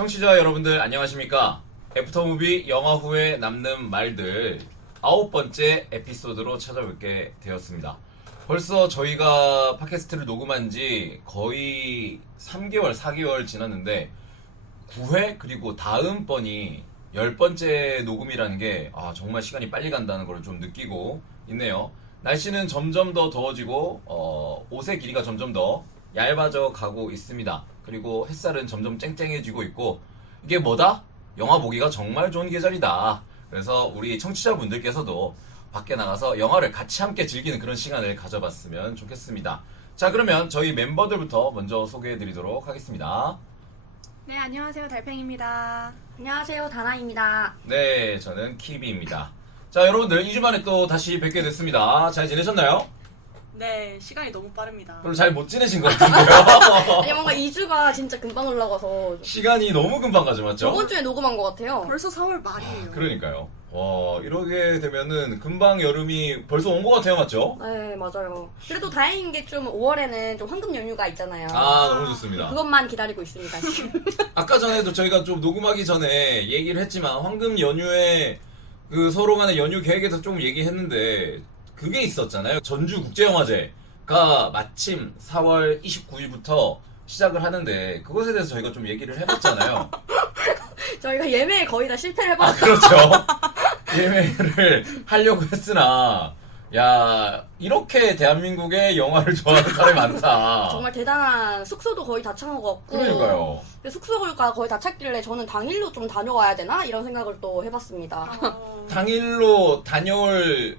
청취자 여러분들 안녕하십니까? 애프터무비 영화 후에 남는 말들 9번째 에피소드로 찾아뵙게 되었습니다. 벌써 저희가 팟캐스트를 녹음한 지 거의 3개월, 4개월 지났는데 9회 그리고 다음번이 10번째 녹음이라는 게 정말 시간이 빨리 간다는 걸 좀 느끼고 있네요. 날씨는 점점 더 더워지고 옷의 길이가 점점 더 얇아져 가고 있습니다. 그리고 햇살은 점점 쨍쨍해지고 있고 이게 뭐다? 영화 보기가 정말 좋은 계절이다. 그래서 우리 청취자분들께서도 밖에 나가서 영화를 같이 함께 즐기는 그런 시간을 가져봤으면 좋겠습니다. 자, 그러면 저희 멤버들부터 먼저 소개해드리도록 하겠습니다. 네, 안녕하세요. 달팽입니다. 안녕하세요, 다나입니다. 네, 저는 키비입니다. 자, 여러분들 2주 만에 또 다시 뵙게 됐습니다. 잘 지내셨나요? 네, 시간이 너무 빠릅니다. 별로 잘 못 지내신 것 같은데요? 아니, 뭔가 2주가 진짜 금방 올라가서 시간이 너무 금방 가죠, 맞죠? 저번 주에 녹음한 것 같아요. 벌써 4월 말이에요. 그러니까요. 이러게 되면은 금방 여름이 벌써 온 것 같아요, 맞죠? 네, 맞아요. 그래도 다행인 게 좀 5월에는 좀 황금 연휴가 있잖아요. 너무 좋습니다. 그것만 기다리고 있습니다, 지금. 아까 전에도 저희가 좀 녹음하기 전에 얘기를 했지만 황금 연휴에 그 서로 간의 연휴 계획에서 좀 얘기했는데 그게 있었잖아요. 전주국제영화제가 마침 4월 29일부터 시작을 하는데 그것에 대해서 저희가 좀 얘기를 해봤잖아요. 저희가 예매에 거의 다 실패를 해봤어요. 그렇죠. 예매를 하려고 했으나 야, 이렇게 대한민국의 영화를 좋아하는 사람이 많다. 정말 대단한 숙소도 거의 다 찬 것 같고. 그러니까요. 숙소가 거의 다 찼길래 저는 당일로 좀 다녀와야 되나? 이런 생각을 또 해봤습니다. 당일로 다녀올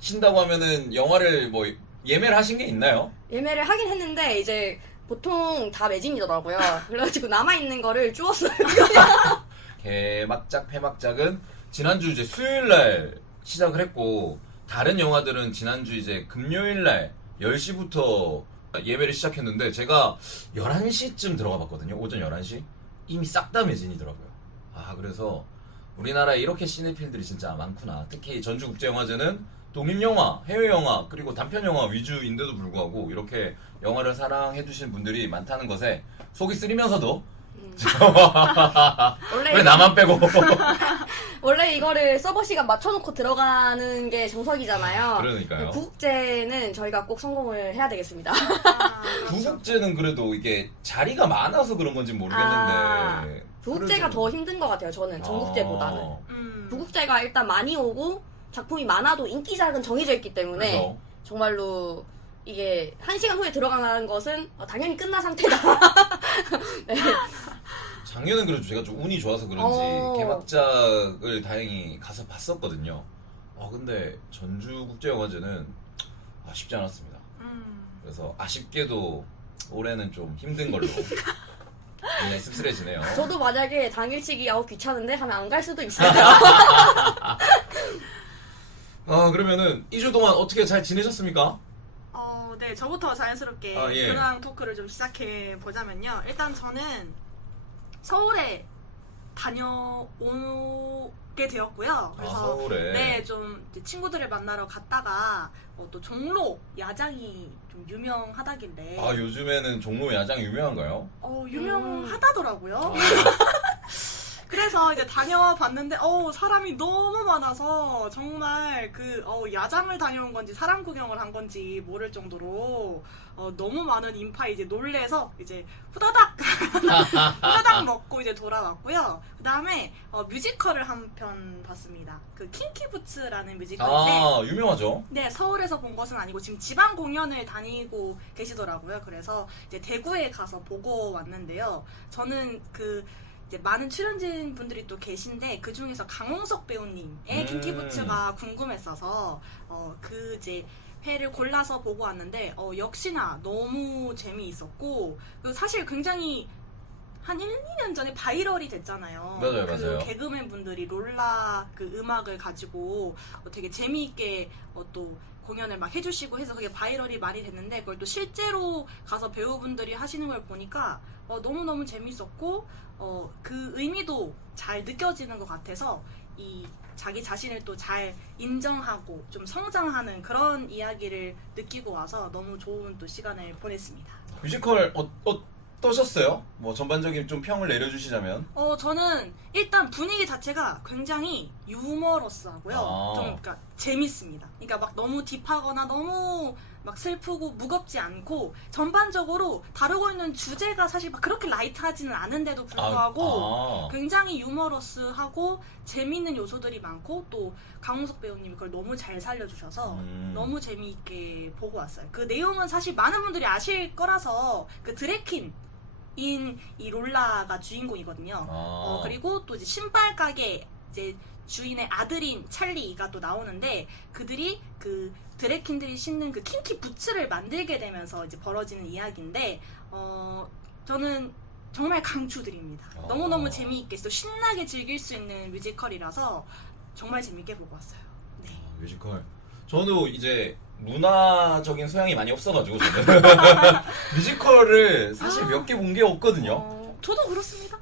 신다고 하면은 영화를 뭐 예매를 하신 게 있나요? 예매를 하긴 했는데 이제 보통 다 매진이더라고요. 그래가지고 남아있는 거를 주웠어요. 개막작, 폐막작은 지난주 이제 수요일날 시작을 했고 다른 영화들은 지난주 이제 금요일날 10시부터 예매를 시작했는데 제가 11시쯤 들어가 봤거든요. 오전 11시. 이미 싹 다 매진이더라고요. 그래서 우리나라에 이렇게 시네필들이 진짜 많구나. 특히 전주국제영화제는 독립영화, 해외영화, 그리고 단편영화 위주인데도 불구하고 이렇게 영화를 사랑해주시는 분들이 많다는 것에 속이 쓰리면서도 왜 나만 빼고 원래 이거를 서버 시간 맞춰놓고 들어가는 게 정석이잖아요. 그러니까요. 구국제는 저희가 꼭 성공을 해야 되겠습니다. 구국제는 그래도 이게 자리가 많아서 그런 건지 모르겠는데 구국제가 그래도... 더 힘든 것 같아요. 저는 전국제보다는. 구국제가 일단 많이 오고 작품이 많아도 인기작은 정해져 있기 때문에 그렇죠. 정말로 이게 1시간 후에 들어가는 것은 당연히 끝난 상태다. 네. 작년은 그래도 제가 좀 운이 좋아서 그런지 개막작을 다행히 가서 봤었거든요. 근데 전주국제영화제는 쉽지 않았습니다. 그래서 아쉽게도 올해는 좀 힘든 걸로 굉장히 씁쓸해지네요. 저도 만약에 당일치기 귀찮은데 하면 안 갈 수도 있어요. 그러면은 2주 동안 어떻게 잘 지내셨습니까? 네, 저부터 자연스럽게 예. 근황 토크를 좀 시작해 보자면요. 일단 저는 서울에 다녀오게 되었고요. 그래서 서울에. 네, 좀 친구들을 만나러 갔다가 또 종로 야장이 좀 유명하다길래 요즘에는 종로 야장 유명한가요? 유명하다더라고요. 그래서 이제 다녀와 봤는데 사람이 너무 많아서 정말 야장을 다녀온 건지 사람 구경을 한 건지 모를 정도로 너무 많은 인파에 이제 놀래서 이제 후다닥 후다닥 먹고 이제 돌아왔고요. 그 다음에 뮤지컬을 한 편 봤습니다. 그 킹키부츠라는 뮤지컬인데 유명하죠. 네, 서울에서 본 것은 아니고 지금 지방 공연을 다니고 계시더라고요. 그래서 이제 대구에 가서 보고 왔는데요. 저는 이제 많은 출연진 분들이 또 계신데 그 중에서 강홍석 배우님의 킹키부츠가 궁금했어서 이제 회를 골라서 보고 왔는데 역시나 너무 재미있었고 사실 굉장히 한 1, 2년 전에 바이럴이 됐잖아요. 맞아요. 개그맨 분들이 롤라 음악을 가지고 되게 재미있게 또 공연을 막 해주시고 해서 그게 바이럴이 많이 됐는데 그걸 또 실제로 가서 배우분들이 하시는 걸 보니까 너무너무 재밌었고 그 의미도 잘 느껴지는 것 같아서 자기 자신을 또 잘 인정하고 좀 성장하는 그런 이야기를 느끼고 와서 너무 좋은 또 시간을 보냈습니다. 뮤지컬 어떠셨어요? 뭐 전반적인 좀 평을 내려주시자면. 저는 일단 분위기 자체가 굉장히 유머러스하고요. 아. 좀 그러니까 재밌습니다. 그러니까 막 너무 딥하거나 너무 막 슬프고 무겁지 않고 전반적으로 다루고 있는 주제가 사실 막 그렇게 라이트하지는 않은데도 불구하고 굉장히 유머러스하고 재밌는 요소들이 많고 또 강홍석 배우님이 그걸 너무 잘 살려주셔서 너무 재미있게 보고 왔어요. 그 내용은 사실 많은 분들이 아실 거라서 그 드래킨인 이 롤라가 주인공이거든요. 그리고 또 이제 신발 가게 이제 주인의 아들인 찰리가 또 나오는데 그들이 그 드래킨들이 신는 그 kinky 부츠를 만들게 되면서 이제 벌어지는 이야기인데 저는 정말 강추드립니다. 너무너무 재미있게 또 신나게 즐길 수 있는 뮤지컬이라서 정말 재미있게 보고 왔어요. 네. 뮤지컬. 저도 이제 문화적인 소양이 많이 없어가지고 저는 뮤지컬을 사실 몇 개 본 게 없거든요. 저도 그렇습니다.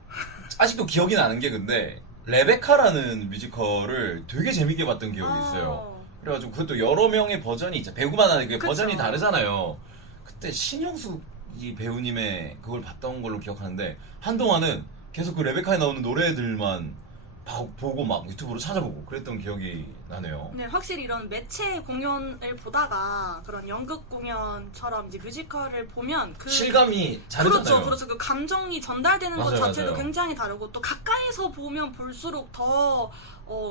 아직도 기억이 나는 게 근데 레베카라는 뮤지컬을 되게 재밌게 봤던 기억이 있어요. 그래가지고 그것도 여러 명의 버전이 있죠. 배우만 하는 게 버전이 다르잖아요. 그때 신영숙 이 배우님의 그걸 봤던 걸로 기억하는데 한동안은 계속 그 레베카에 나오는 노래들만 보고 막 유튜브로 찾아보고 그랬던 기억이 나네요. 네, 확실히 이런 매체 공연을 보다가 그런 연극 공연처럼 이제 뮤지컬을 보면 그 실감이 다르잖아요. 그렇죠. 그 감정이 전달되는 것 맞아요, 자체도 맞아요. 굉장히 다르고 또 가까이서 보면 볼수록 더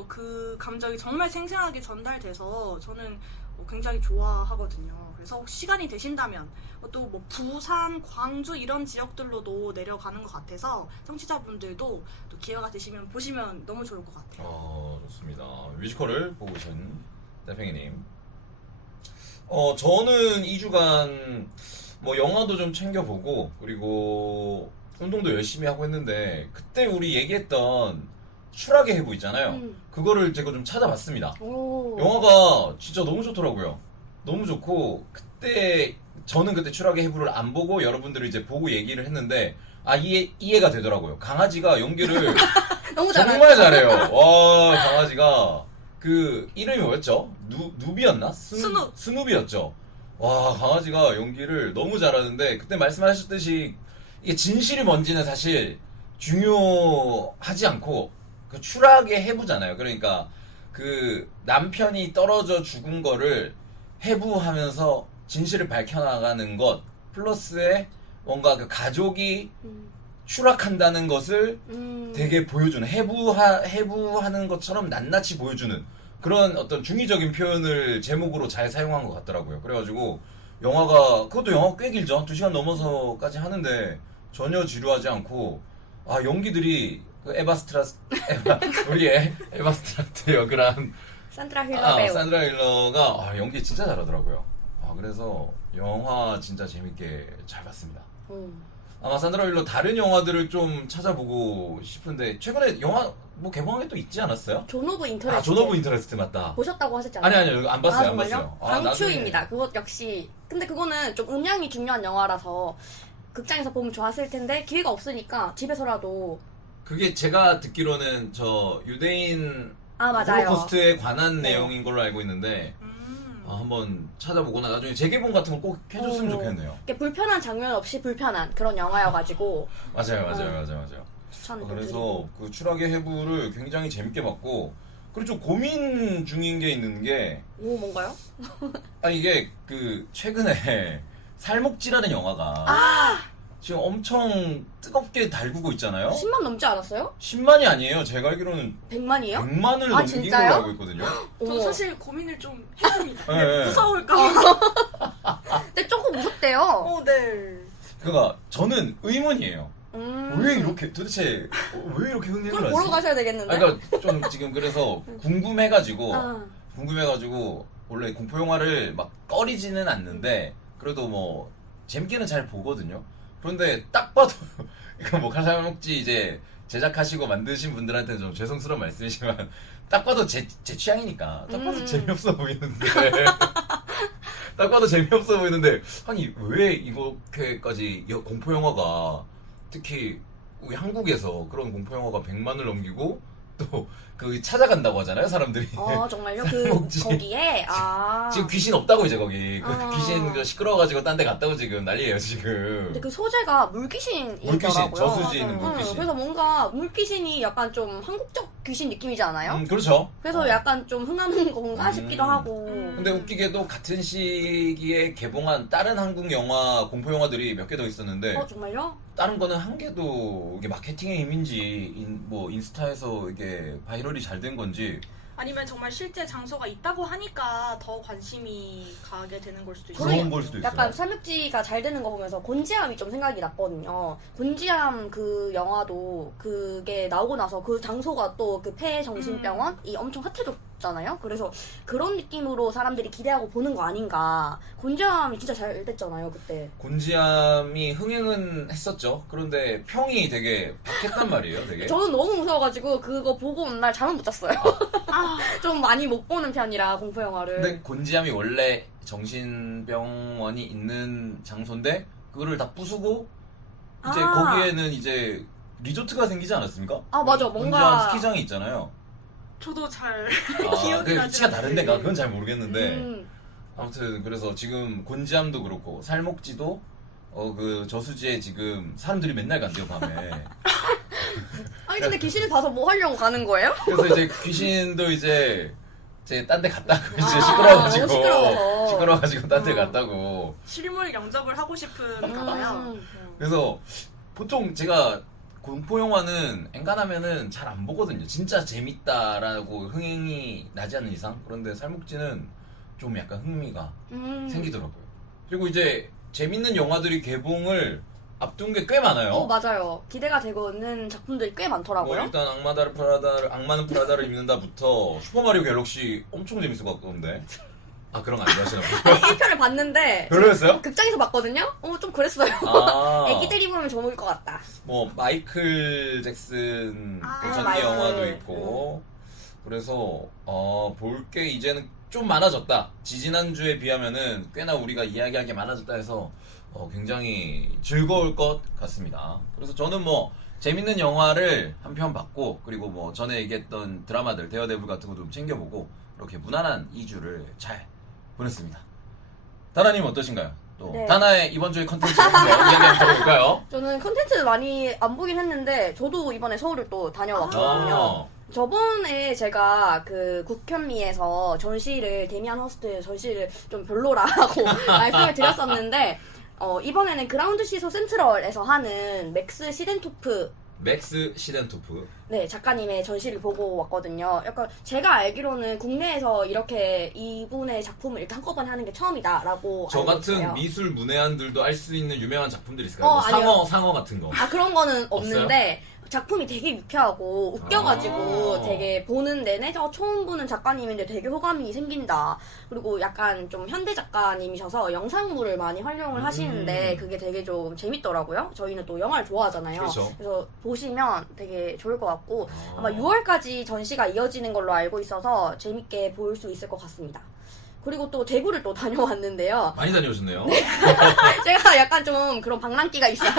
그 감정이 정말 생생하게 전달돼서 저는 굉장히 좋아하거든요. 그래서 혹시 시간이 되신다면 또 뭐 부산, 광주 이런 지역들로도 내려가는 것 같아서 청취자분들도 또 기회가 되시면 보시면 너무 좋을 것 같아요. 좋습니다. 뮤지컬을 보고 오신 달팽이님. 저는 2주간 뭐 영화도 좀 챙겨보고 그리고 운동도 열심히 하고 했는데 그때 우리 얘기했던 추락의 해부 있잖아요. 그거를 제가 좀 찾아봤습니다. 영화가 진짜 너무 좋더라고요. 너무 좋고 그때 저는 그때 추락의 해부를 안 보고 여러분들이 이제 보고 얘기를 했는데 이해가 되더라고요. 강아지가 연기를 너무 잘해요. 정말 잘해요. 와, 강아지가 그 이름이 뭐였죠? 누비였나? 스누비였죠. 와, 강아지가 연기를 너무 잘하는데 그때 말씀하셨듯이 이게 진실이 뭔지는 사실 중요하지 않고 그 추락의 해부잖아요. 그러니까 그 남편이 떨어져 죽은 거를 해부하면서 진실을 밝혀나가는 것 플러스에 뭔가 그 가족이 추락한다는 것을 되게 보여주는 해부하는 것처럼 낱낱이 보여주는 그런 어떤 중의적인 표현을 제목으로 잘 사용한 것 같더라고요. 그래가지고 영화가 그것도 영화 꽤 길죠. 2시간 넘어서까지 하는데 전혀 지루하지 않고 연기들이 그 우리의 에바 스트라트 역을 한 산드라 힐러 배우. 산드라 힐러가 연기 진짜 잘하더라고요. 그래서 영화 진짜 재밌게 잘 봤습니다. 아마 산드라 힐러 다른 영화들을 좀 찾아보고 싶은데 최근에 영화 뭐 개봉한 게 또 있지 않았어요? 존 오브 인터레스트. 존 오브 인터레스트 맞다. 보셨다고 하셨잖아요. 아니요 안 봤어요. 안 정말요? 봤어요. 강추입니다. 그것 역시. 근데 그거는 좀 음향이 중요한 영화라서 극장에서 보면 좋았을 텐데 기회가 없으니까 집에서라도. 그게 제가 듣기로는 저 유대인 맞아요. 홀로코스트에 관한 내용인 걸로 알고 있는데 한번 찾아보거나 나중에 재개봉 같은 거 꼭 해줬으면 좋겠네요. 불편한 장면 없이 불편한 그런 영화여가지고. 맞아요. 그래서 그 추락의 해부를 굉장히 재밌게 봤고 그리고 좀 고민 중인 게 있는 게 뭔가요? 이게 그 최근에 살목지라는 영화가 지금 엄청 뜨겁게 달구고 있잖아요. 10만 넘지 않았어요? 10만이 아니에요. 제가 알기로는 100만이요? 100만을 넘긴 진짜요? 걸로 알고 있거든요. 저도 사실 고민을 좀 했습니다. 네. 무서울까? 근데 조금 무섭대요. 네. 그러니까 저는 의문이에요. 왜 이렇게 도대체 왜 이렇게 흥행을 그럼 하지? 보러 가셔야 되겠는데? 그러니까 좀 지금 그래서 궁금해가지고 원래 공포 영화를 막 꺼리지는 않는데 그래도 뭐 재밌게는 잘 보거든요. 그런데 딱 봐도 이거 뭐 칼살먹지 이제 제작하시고 만드신 분들한테는 좀 죄송스러운 말씀이지만 딱 봐도 제 취향이니까 딱 봐도 재미없어 보이는데 딱 봐도 재미없어 보이는데 아니 왜 이렇게까지 공포 영화가 특히 우리 한국에서 그런 공포 영화가 100만을 넘기고 또 그 찾아간다고 하잖아요, 사람들이. 정말요? 그 살목지. 거기에 지금 귀신 없다고 이제 거기. 그 아. 귀신 그 시끄러워가지고 딴 데 갔다고 지금 난리예요 지금. 근데 그 소재가 물귀신이더라고요. 물귀신, 저수지 있는 맞아요. 물귀신. 그래서 뭔가 물귀신이 약간 좀 한국적 귀신 느낌이지 않아요? 그렇죠. 그래서 약간 좀 흥하는 건가 싶기도 하고. 근데 웃기게도 같은 시기에 개봉한 다른 한국 영화, 공포 영화들이 몇 개 더 있었는데 정말요? 다른 거는 한 개도 이게 마케팅의 힘인지 뭐 인스타에서 이게 바이럴이 잘 된 건지 아니면 정말 실제 장소가 있다고 하니까 더 관심이 가게 되는 걸 수도 있어요. 그런 걸 수도 있어요. 약간 살육지가 잘 되는 거 보면서 곤지암이 좀 생각이 났거든요. 곤지암 그 영화도 그게 나오고 나서 그 장소가 또 그 폐정신병원이 엄청 핫해졌잖아요. 그래서 그런 느낌으로 사람들이 기대하고 보는 거 아닌가. 곤지암이 진짜 잘 됐잖아요, 그때. 곤지암이 흥행은 했었죠. 그런데 평이 되게 박했단 말이에요, 되게. 저는 너무 무서워가지고 그거 보고 온 날 잠을 못 잤어요. 아, 좀 많이 못 보는 편이라 공포 영화를. 근데 곤지암이 원래 정신병원이 있는 장소인데 그거를 다 부수고 이제 아. 거기에는 이제 리조트가 생기지 않았습니까? 아, 맞아. 뭔가- 곤지암 스키장이 있잖아요. 저도 잘 아, 기억이 그 나지 위치가 않는데. 다른데가 그건 잘 모르겠는데 음, 아무튼 그래서 지금 곤지암도 그렇고 살목지도 그 저수지에 지금 사람들이 맨날 간대요 밤에. 아니 근데 귀신을 봐서 뭐 하려고 가는 거예요? 그래서 이제 귀신도 이제 딴 데 갔다고 이제 아, 시끄러워가지고 너무 시끄러워서. 시끄러워가지고 딴 데 음. 갔다고. 실물 영접을 하고 싶은가 봐요. 그래서 보통 제가 공포 영화는 엔간하면은 잘 안 보거든요. 진짜 재밌다라고 흥행이 나지 않는 이상. 그런데 살목지는 좀 약간 흥미가 생기더라고요. 그리고 이제 재밌는 영화들이 개봉을 앞둔 게 꽤 많아요. 맞아요. 기대가 되고 있는 작품들이 꽤 뭐 많더라고요. 일단 악마는 프라다를 입는다부터 슈퍼마리오 갤럭시 엄청 재밌을 것 같던데. 아 그런 거 안 좋아하시나 보요. 1편을 봤는데 별로였어요? 극장에서 봤거든요? 좀 그랬어요. 아, 애기들이 보면 좋을 것 같다. 뭐 마이클 잭슨 아, 전기 마이클. 영화도 있고 그래서 볼 게 이제는 좀 많아졌다. 지지난주에 비하면은 꽤나 우리가 이야기할 게 많아졌다 해서 굉장히 즐거울 것 같습니다. 그래서 저는 뭐 재밌는 영화를 한 편 봤고 그리고 뭐 전에 얘기했던 드라마들 데어데블 같은 것도 좀 챙겨보고 이렇게 무난한 2주를 잘 보냈습니다. 다나님 어떠신가요? 또 네. 다나의 이번 주의 컨텐츠 한번 이야기 한번 들어볼까요? 저는 컨텐츠를 많이 안 보긴 했는데 저도 이번에 서울을 또 다녀왔거든요. 아, 저번에 제가 그 국현미에서 전시를 데미안 허스트 전시를 좀 별로라고 말씀을 드렸었는데 이번에는 그라운드 시소 센트럴에서 하는 맥스 시덴토프 맥스 시덴토프. 네, 작가님의 전시를 보고 왔거든요. 약간 제가 알기로는 국내에서 이렇게 이분의 작품을 이렇게 한꺼번에 하는 게 처음이다라고 저 알고 같은 있어요. 미술 문외한들도 알 수 있는 유명한 작품들이 있을까요? 뭐 아니요. 상어 같은 거. 그런 거는 없는데 작품이 되게 유쾌하고 웃겨가지고 아. 되게 보는 내내 처음 보는 작가님인데 되게 호감이 생긴다. 그리고 약간 좀 현대 작가님이셔서 영상물을 많이 활용을 하시는데 그게 되게 좀 재밌더라고요. 저희는 또 영화를 좋아하잖아요. 그렇죠. 그래서 보시면 되게 좋을 것 같고 아. 아마 6월까지 전시가 이어지는 걸로 알고 있어서 재밌게 볼 수 있을 것 같습니다. 그리고 또 대구를 또 다녀왔는데요. 많이 다녀오셨네요. 제가 약간 좀 그런 방랑기가 있어요.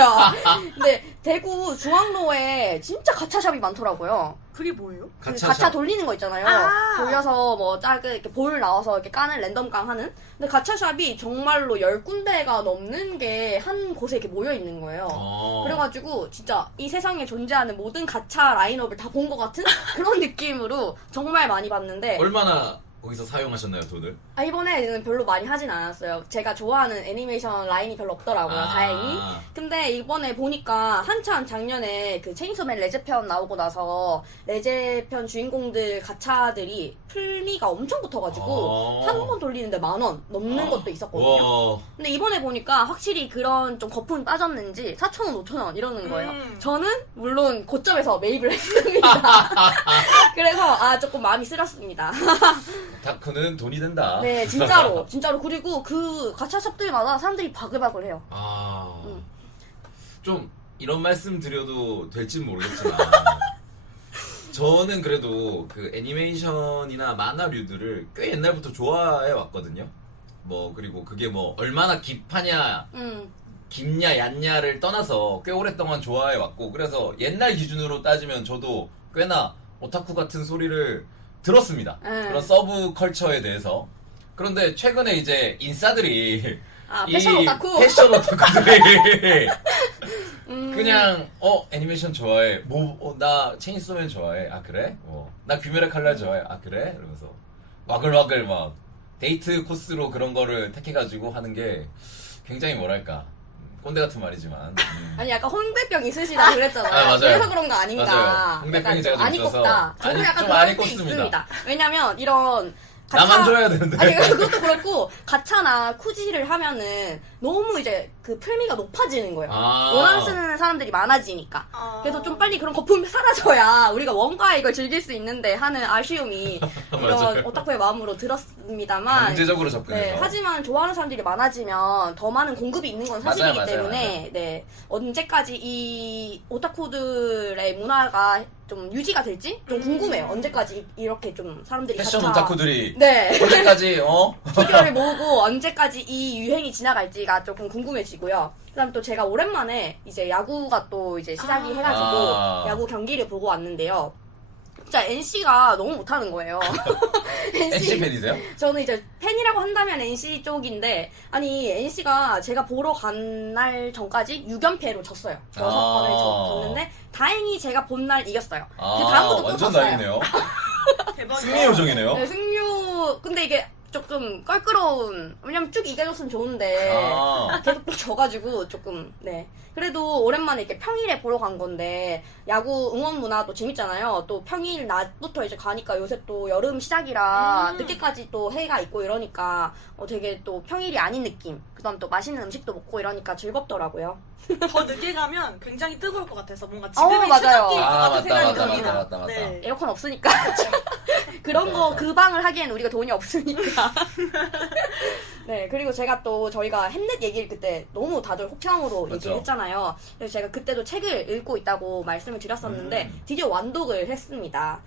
근데 대구 중앙로에 진짜 가차샵이 많더라고요. 그게 뭐예요? 그 가차샵. 가차 돌리는 거 있잖아요. 아. 돌려서 뭐 작은 이렇게 볼 나와서 이렇게 까는 랜덤깡 하는. 근데 가차샵이 정말로 10군데가 넘는 게 한 곳에 이렇게 모여 있는 거예요. 그래가지고 진짜 이 세상에 존재하는 모든 가차 라인업을 다 본 것 같은 그런 느낌으로 정말 많이 봤는데 얼마나 거기서 사용하셨나요, 돈을? 이번에는 별로 많이 하진 않았어요. 제가 좋아하는 애니메이션 라인이 별로 없더라고요, 다행히. 근데 이번에 보니까 한참 작년에 그 체인소맨 레제 편 나오고 나서 레제 편 주인공들 가차들이 풀미가 엄청 붙어가지고 한 번 돌리는데 10,000원 넘는 것도 있었거든요. 와. 근데 이번에 보니까 확실히 그런 좀 거품이 빠졌는지 4,000원, 5,000원 이러는 거예요. 저는 물론 고점에서 매입을 했습니다. 그래서 조금 마음이 쓰렸습니다. 다크는 돈이 된다. 네, 진짜로. 진짜로. 그리고 그 가차샵들마다 사람들이 바글바글해요. 음. 좀 이런 말씀 드려도 될지 모르겠지만 저는 그래도 그 애니메이션이나 만화류들을 꽤 옛날부터 좋아해 왔거든요. 뭐 그리고 그게 뭐 얼마나 깊하냐 깊냐 얕냐를 떠나서 꽤 오랫동안 좋아해 왔고 그래서 옛날 기준으로 따지면 저도 꽤나 오타쿠 같은 소리를 들었습니다. 네. 그런 서브 컬처에 대해서. 그런데 최근에 이제 인싸들이 아, 이 패션 오타쿠? 패션 오타쿠들이 음. 그냥 애니메이션 좋아해. 나 체인소맨 좋아해. 아 그래? 나 귀멸의 칼날 좋아해. 아 그래? 이러면서 와글와글 막 데이트 코스로 그런 거를 택해가지고 하는 게 굉장히 뭐랄까 꼰대 같은 말이지만 아니 약간 홍대병 있으시다 그랬잖아요. 아, 맞아요. 그래서 그런 거 아닌가. 맞아요. 홍대병이 약간 제가 좀 안 있어서. 입겁다. 저는 아니, 약간 좀 그런 안 게 입겁습니다. 있습니다. 왜냐면 이런 나만 줘야 되는데. 아니 그것도 그렇고 가차나 쿠지를 하면은 너무 이제 그 풀미가 높아지는 거예요. 아. 원한 쓰는 사람들이 많아지니까. 어. 그래서 좀 빨리 그런 거품이 사라져야 우리가 원가에 이걸 즐길 수 있는데 하는 아쉬움이 이런 맞아요. 오타쿠의 마음으로 들었습니다만. 강제적으로 접근해서. 네, 하지만 좋아하는 사람들이 많아지면 더 많은 공급이 있는 건 사실이기 맞아요, 때문에 맞아요. 네, 언제까지 이 오타쿠들의 문화가 좀 유지가 될지 좀 궁금해요. 언제까지 이렇게 좀 사람들이 패션 가차- 오타쿠들이 네. 언제까지 피규어를 모으고 언제까지 이 유행이 지나갈지가 조금 궁금해지고요. 그다음 또 제가 오랜만에 이제 야구가 또 이제 시작이 해가지고 아. 야구 경기를 보고 왔는데요. 진짜 NC가 너무 못하는 거예요. NC 팬이세요? 저는 이제 팬이라고 한다면 NC 쪽인데 아니 NC가 제가 보러 간 날 전까지 6연패로 졌어요. 6번을 졌는데 다행히 제가 본 날 이겼어요. 그 다음부터 또 완전 졌어요. 다행이네요. 대박이다. 승리 요정이네요. 네, 승료 근데 이게 조금 껄끄러운 왜냐면 쭉 이겨줬으면 좋은데 아. 계속 또 져가지고 조금 네 그래도 오랜만에 이렇게 평일에 보러 간 건데 야구 응원 문화도 재밌잖아요. 또 평일 낮부터 이제 가니까 요새 또 여름 시작이라 늦게까지 또 해가 있고 이러니까 되게 또 평일이 아닌 느낌. 그다음 또 맛있는 음식도 먹고 이러니까 즐겁더라고요. 더 늦게 가면 굉장히 뜨거울 것 같아서 뭔가 지금이 맞아요. 최적기일 것 아, 같은 맞다, 생각이 맞다, 듭니다. 맞다, 맞다. 네. 에어컨 없으니까 그런 거 그 방을 하기엔 우리가 돈이 없으니까. 네 그리고 제가 또 저희가 햄넷 얘기를 그때 너무 다들 혹평으로 맞죠. 얘기를 했잖아요. 그래서 제가 그때도 책을 읽고 있다고 말씀을 드렸었는데 드디어 완독을 했습니다.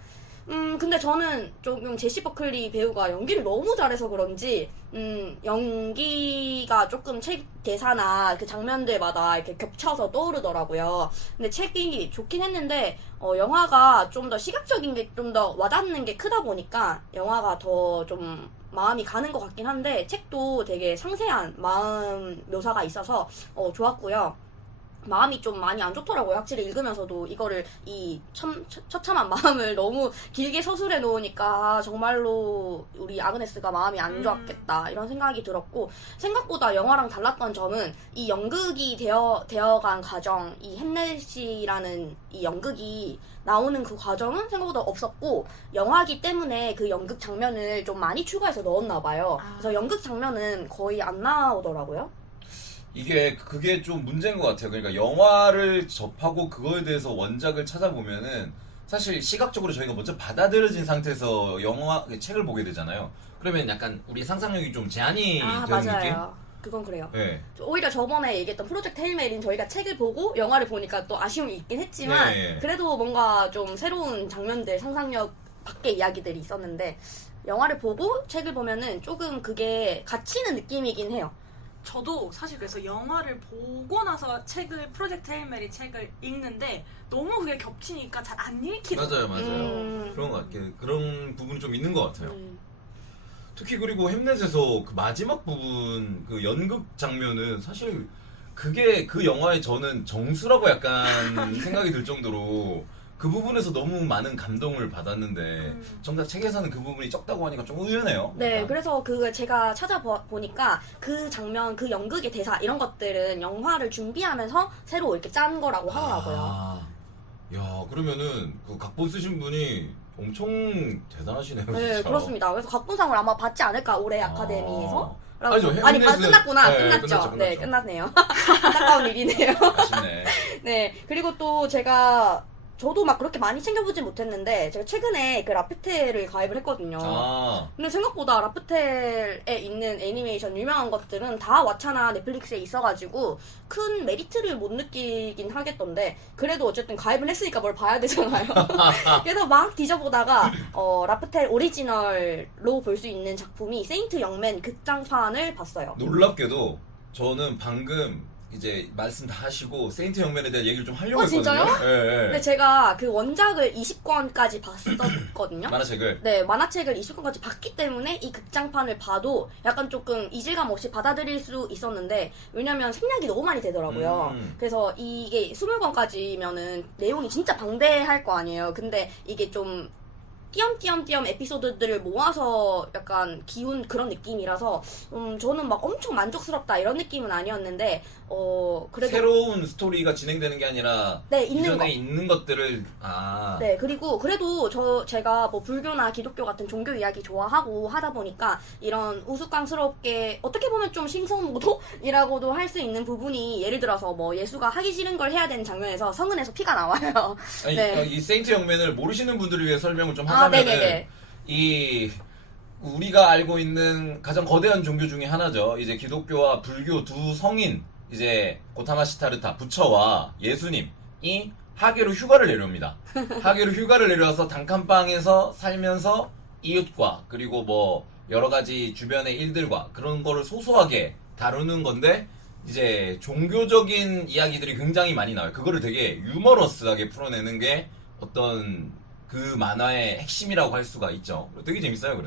근데 저는 조금 제시 버클리 배우가 연기를 너무 잘해서 그런지, 연기가 조금 책 대사나 그 장면들마다 이렇게 겹쳐서 떠오르더라고요. 근데 책이 좋긴 했는데, 영화가 좀 더 시각적인 게 좀 더 와닿는 게 크다 보니까, 영화가 더 좀 마음이 가는 것 같긴 한데, 책도 되게 상세한 마음 묘사가 있어서, 좋았고요. 마음이 좀 많이 안 좋더라고요. 확실히 읽으면서도 이거를 이 처참한 마음을 너무 길게 서술해 놓으니까 정말로 우리 아그네스가 마음이 안 좋았겠다 이런 생각이 들었고 생각보다 영화랑 달랐던 점은 이 연극이 되어간 과정 이 햄넷이라는 이 연극이 나오는 그 과정은 생각보다 없었고 영화기 때문에 그 연극 장면을 좀 많이 추가해서 넣었나 봐요. 그래서 연극 장면은 거의 안 나오더라고요. 그게 좀 문제인 것 같아요. 그러니까 영화를 접하고 그거에 대해서 원작을 찾아보면은 사실 시각적으로 저희가 먼저 받아들여진 상태에서 책을 보게 되잖아요. 그러면 약간 우리 상상력이 좀 제한이 되는 맞아요. 느낌? 그건 그래요. 네. 오히려 저번에 얘기했던 프로젝트 헤일메리는 저희가 책을 보고 영화를 보니까 또 아쉬움이 있긴 했지만 네. 그래도 뭔가 좀 새로운 장면들, 상상력 밖의 이야기들이 있었는데 영화를 보고 책을 보면은 조금 그게 갇히는 느낌이긴 해요. 저도 사실 그래서 영화를 보고 나서 프로젝트 헤일메리 책을 읽는데 너무 그게 겹치니까 잘 안 읽히더라고요. 맞아요. 그런 것 같아요. 그런 부분이 좀 있는 것 같아요. 음. 특히 그리고 햄넷에서 그 마지막 부분 그 연극 장면은 사실 그게 그 영화의 저는 정수라고 약간 생각이 들 정도로 그 부분에서 너무 많은 감동을 받았는데 정작 책에서는 그 부분이 적다고 하니까 좀 의외네요. 네, 약간. 그래서 제가 찾아보니까 그 장면, 그 연극의 대사 이런 것들은 영화를 준비하면서 새로 이렇게 짠 거라고 하더라고요. 야, 그러면은 그 각본 쓰신 분이 엄청 대단하시네요. 네, 진짜. 그렇습니다. 그래서 각본상을 아마 받지 않을까 올해 아카데미에서. 아니죠. 아니, 햄넷은- 끝났구나. 네, 끝났죠. 끝났죠. 네, 끝났네요. 안타까운 일이네요. 아쉽네. 네, 그리고 또 저도 막 그렇게 많이 챙겨보진 못했는데, 제가 최근에 그 라프텔을 가입을 했거든요. 근데 생각보다 라프텔에 있는 애니메이션 유명한 것들은 다 왓챠나 넷플릭스에 있어가지고, 큰 메리트를 못 느끼긴 하겠던데, 그래도 어쨌든 가입을 했으니까 뭘 봐야 되잖아요. 그래서 막 뒤져보다가, 라프텔 오리지널로 볼 수 있는 작품이 세인트 영맨 극장판을 봤어요. 놀랍게도 저는 방금 이제 말씀 다 하시고 세인트 영맨에 대한 얘기를 좀 하려고 진짜요? 했거든요. 예, 예. 근데 제가 그 원작을 20권까지 봤었거든요. 만화책을. 네, 만화책을 20권까지 봤기 때문에 이 극장판을 봐도 약간 조금 이질감 없이 받아들일 수 있었는데, 왜냐면 생략이 너무 많이 되더라고요. 그래서 이게 20권까지면은 내용이 진짜 방대할 거 아니에요. 근데 이게 좀 띄엄띄엄 에피소드들을 모아서 약간 기운 그런 느낌이라서 저는 막 엄청 만족스럽다 이런 느낌은 아니었는데 그래도 새로운 스토리가 진행되는 게 아니라 네, 있는 이전에 거. 있는 것들을 네, 그리고 그래도 제가 뭐 불교나 기독교 같은 종교 이야기 좋아하고 하다 보니까 이런 우스꽝스럽게 어떻게 보면 좀 신성모독이라고도 할 수 있는 부분이, 예를 들어서 뭐 예수가 하기 싫은 걸 해야 되는 장면에서 성은에서 피가 나와요. 아니, 네. 이 세인트 영맨을 모르시는 분들을 위해 설명을 좀 아, 하자면은 네네네. 이 우리가 알고 있는 가장 거대한 종교 중에 하나죠. 이제 기독교와 불교 두 성인, 이제 고타마 시타르타 부처와 예수님이 하계로 휴가를 내려옵니다. 하계로 휴가를 내려와서 단칸방에서 살면서 이웃과 그리고 뭐 여러 가지 주변의 일들과 그런 거를 소소하게 다루는 건데, 이제 종교적인 이야기들이 굉장히 많이 나와요. 그거를 되게 유머러스하게 풀어내는 게 어떤 그 만화의 핵심이라고 할 수가 있죠. 되게 재밌어요.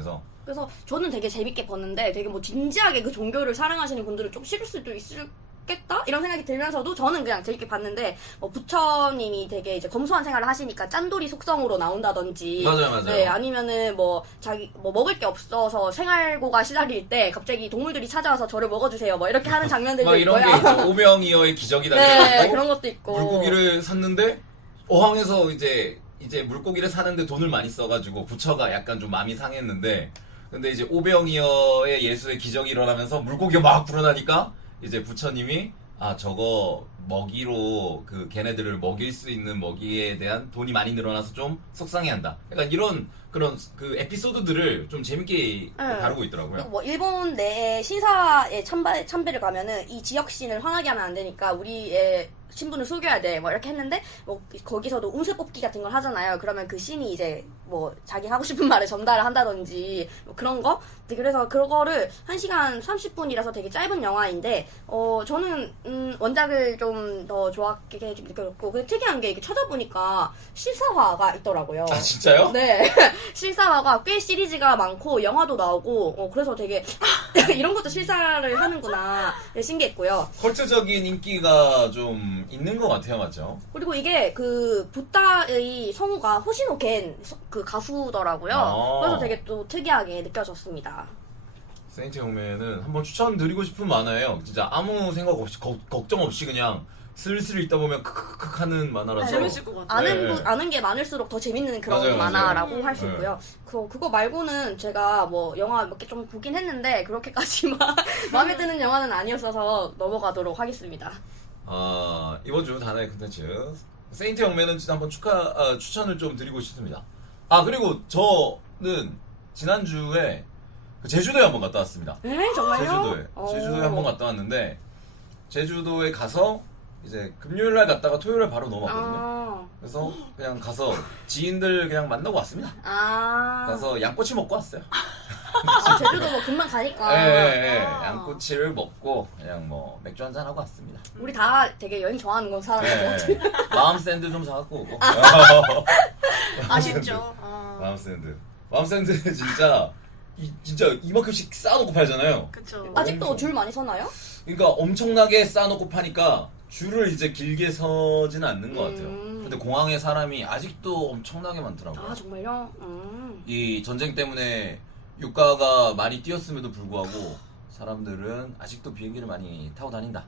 그래서 저는 되게 재밌게 봤는데, 되게 뭐 진지하게 그 종교를 사랑하시는 분들은 좀 싫을 수도 있겠다? 이런 생각이 들면서도 저는 그냥 재밌게 봤는데, 뭐 부처님이 되게 이제 검소한 생활을 하시니까 짠돌이 속성으로 나온다든지, 맞아요. 네, 아니면은 뭐 자기 뭐 먹을 게 없어서 생활고가 시달릴 때 갑자기 동물들이 찾아와서 저를 먹어주세요, 뭐 이렇게 하는 장면들도 막 이런 있고요. 게 있죠. 오병이어의 기적이다. 네, 그런 것도 있고. 물고기를 샀는데 어항에서 이제 물고기를 사는데 돈을 많이 써가지고 부처가 약간 좀 마음이 상했는데, 근데 이제 오병이어의 예수의 기적이 일어나면서 물고기가 막 불어나니까 이제 부처님이 저거 먹이로 그 걔네들을 먹일 수 있는 먹이에 대한 돈이 많이 늘어나서 좀 속상해한다. 약간 이런 그런 그 에피소드들을 좀 재밌게 다루고 있더라고요. 그리고 뭐 일본 내에 신사에 참배를 가면은 이 지역 신을 화나게 하면 안 되니까 우리의 신분을 속여야 돼, 뭐 이렇게 했는데, 뭐 거기서도 운세 뽑기 같은 걸 하잖아요. 그러면 그 신이 이제 뭐 자기 하고 싶은 말을 전달을 한다든지 뭐 그런 거. 그래서 그거를 1시간 30분이라서 되게 짧은 영화인데, 저는 원작을 좀 더 좋아하게 느껴졌고, 근데 특이한 게 이게 찾아보니까 실사화가 있더라고요. 아, 진짜요? 네. 실사화가 꽤 시리즈가 많고 영화도 나오고, 그래서 되게 이런 것도 실사를 하는구나, 네, 신기했고요. 컬트적인 인기가 좀 있는 것 같아요. 맞죠? 그리고 이게 그 부다의 성우가 호시노 겐 그 가수더라고요. 그래서 되게 또 특이하게 느껴졌습니다. 세인트 영맨은 한번 추천드리고 싶은 만화예요. 진짜 아무 생각 없이 걱정 없이 그냥 슬슬 읽다 보면 크크크 하는 만화라서. 재밌을 것 같아요. 네. 아는 게 많을수록 더 재밌는 그런 맞아요. 만화라고 할 수 네. 있고요. 그거 말고는 제가 뭐 영화 몇 개 좀 보긴 했는데 그렇게까지만 마음에 드는 영화는 아니었어서 넘어가도록 하겠습니다. 이번 주 단아의 콘텐츠 세인트 영맨은 진짜 한번 추천을 좀 드리고 싶습니다. 그리고 저는 지난주에 제주도에 한번 갔다 왔습니다. 네, 정말요? 제주도에 한번 갔다 왔는데, 제주도에 가서 이제 금요일날 갔다가 토요일에 바로 넘어왔거든요. 그래서 그냥 가서 지인들 그냥 만나고 왔습니다. 가서 양꼬치 먹고 왔어요. 제주도 뭐 금방 가니까. 네, 양꼬치를 먹고 그냥 뭐 맥주 한잔 하고 왔습니다. 우리 다 되게 여행 좋아하는 거 사람들. 네. 마음 샌드 좀 사갖고 오고. 아쉽죠. 마음 샌드 진짜 진짜 이만큼씩 쌓아놓고 팔잖아요. 그쵸. 아직도 줄 많이 서나요? 그러니까 엄청나게 쌓아놓고 파니까 줄을 이제 길게 서지는 않는 것 같아요. 근데 공항에 사람이 아직도 엄청나게 많더라고요. 정말요? 이 전쟁 때문에 유가가 많이 뛰었음에도 불구하고 사람들은 아직도 비행기를 많이 타고 다닌다.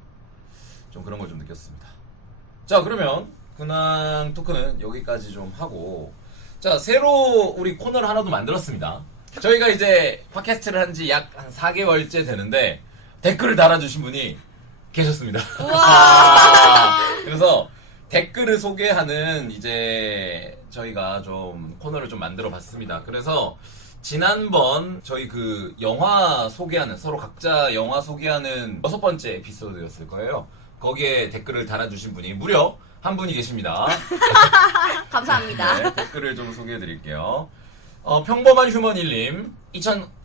좀 그런 걸 좀 느꼈습니다. 자, 그러면 근황 토크는 여기까지 좀 하고, 자, 새로 우리 코너를 하나 더 만들었습니다. 저희가 이제 팟캐스트를 한 지 약 한 4개월째 되는데 댓글을 달아주신 분이 계셨습니다. 그래서 댓글을 소개하는 이제 저희가 좀 코너를 좀 만들어 봤습니다. 그래서 지난번 저희 그 영화 소개하는, 서로 각자 영화 소개하는 6번째 에피소드였을 거예요. 거기에 댓글을 달아주신 분이 무려 한 분이 계십니다. 감사합니다. 네, 댓글을 좀 소개해 드릴게요. 평범한 휴먼1님,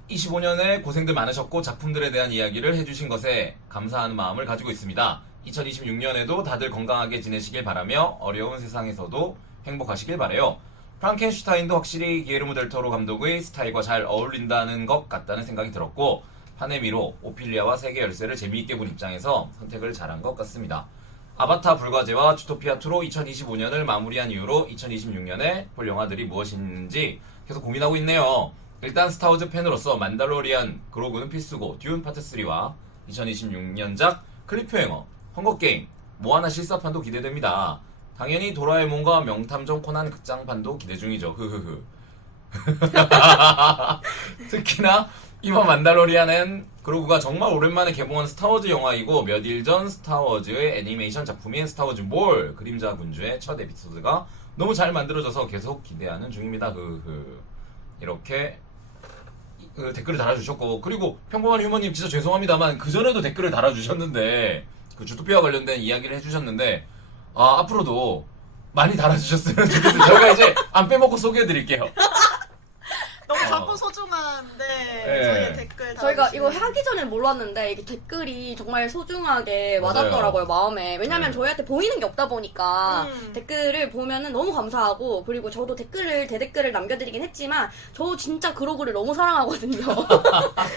2025년에 고생들 많으셨고 작품들에 대한 이야기를 해주신 것에 감사하는 마음을 가지고 있습니다. 2026년에도 다들 건강하게 지내시길 바라며 어려운 세상에서도 행복하시길 바래요. 프랑켄슈타인도 확실히 기에르모 델 토로 감독의 스타일과 잘 어울린다는 것 같다는 생각이 들었고 파네미로 오피리아와 세계 열쇠를 재미있게 본 입장에서 선택을 잘한 것 같습니다. 아바타 불과제와 주토피아2로 2025년을 마무리한 이후로 2026년에 볼 영화들이 무엇인지 계속 고민하고 있네요. 일단 스타워즈 팬으로서 만달로리안 그로그는 필수고 듀운 파트 3와 2026년작 클리프행어, 헝거게임, 모아나 실사판도 기대됩니다. 당연히 도라에몽과 명탐정 코난 극장판도 기대 중이죠. 흐흐흐. 특히나 이번 만달로리안은 그로그가 정말 오랜만에 개봉한 스타워즈 영화이고 몇 일 전 스타워즈의 애니메이션 작품인 스타워즈 몰 그림자 군주의 첫 에피소드가 너무 잘 만들어져서 계속 기대하는 중입니다. 흐흐. 이렇게 댓글을 달아주셨고, 그리고 평범한 휴머님 진짜 죄송합니다만 그전에도 댓글을 달아주셨는데 그 주토피아와 관련된 이야기를 해주셨는데 앞으로도 많이 달아주셨으면 좋겠어요. 저희가 이제 안 빼먹고 소개해드릴게요. 너무 작고 소중한데 네. 저희 댓글 저희가 달아주시는- 이거 하기 전에 몰랐는데 이게 댓글이 정말 소중하게 맞아요. 와닿더라고요, 마음에. 왜냐면 네. 저희한테 보이는 게 없다 보니까 음. 댓글을 보면은 너무 감사하고, 그리고 저도 대댓글을 남겨드리긴 했지만 저 진짜 그로그를 너무 사랑하거든요.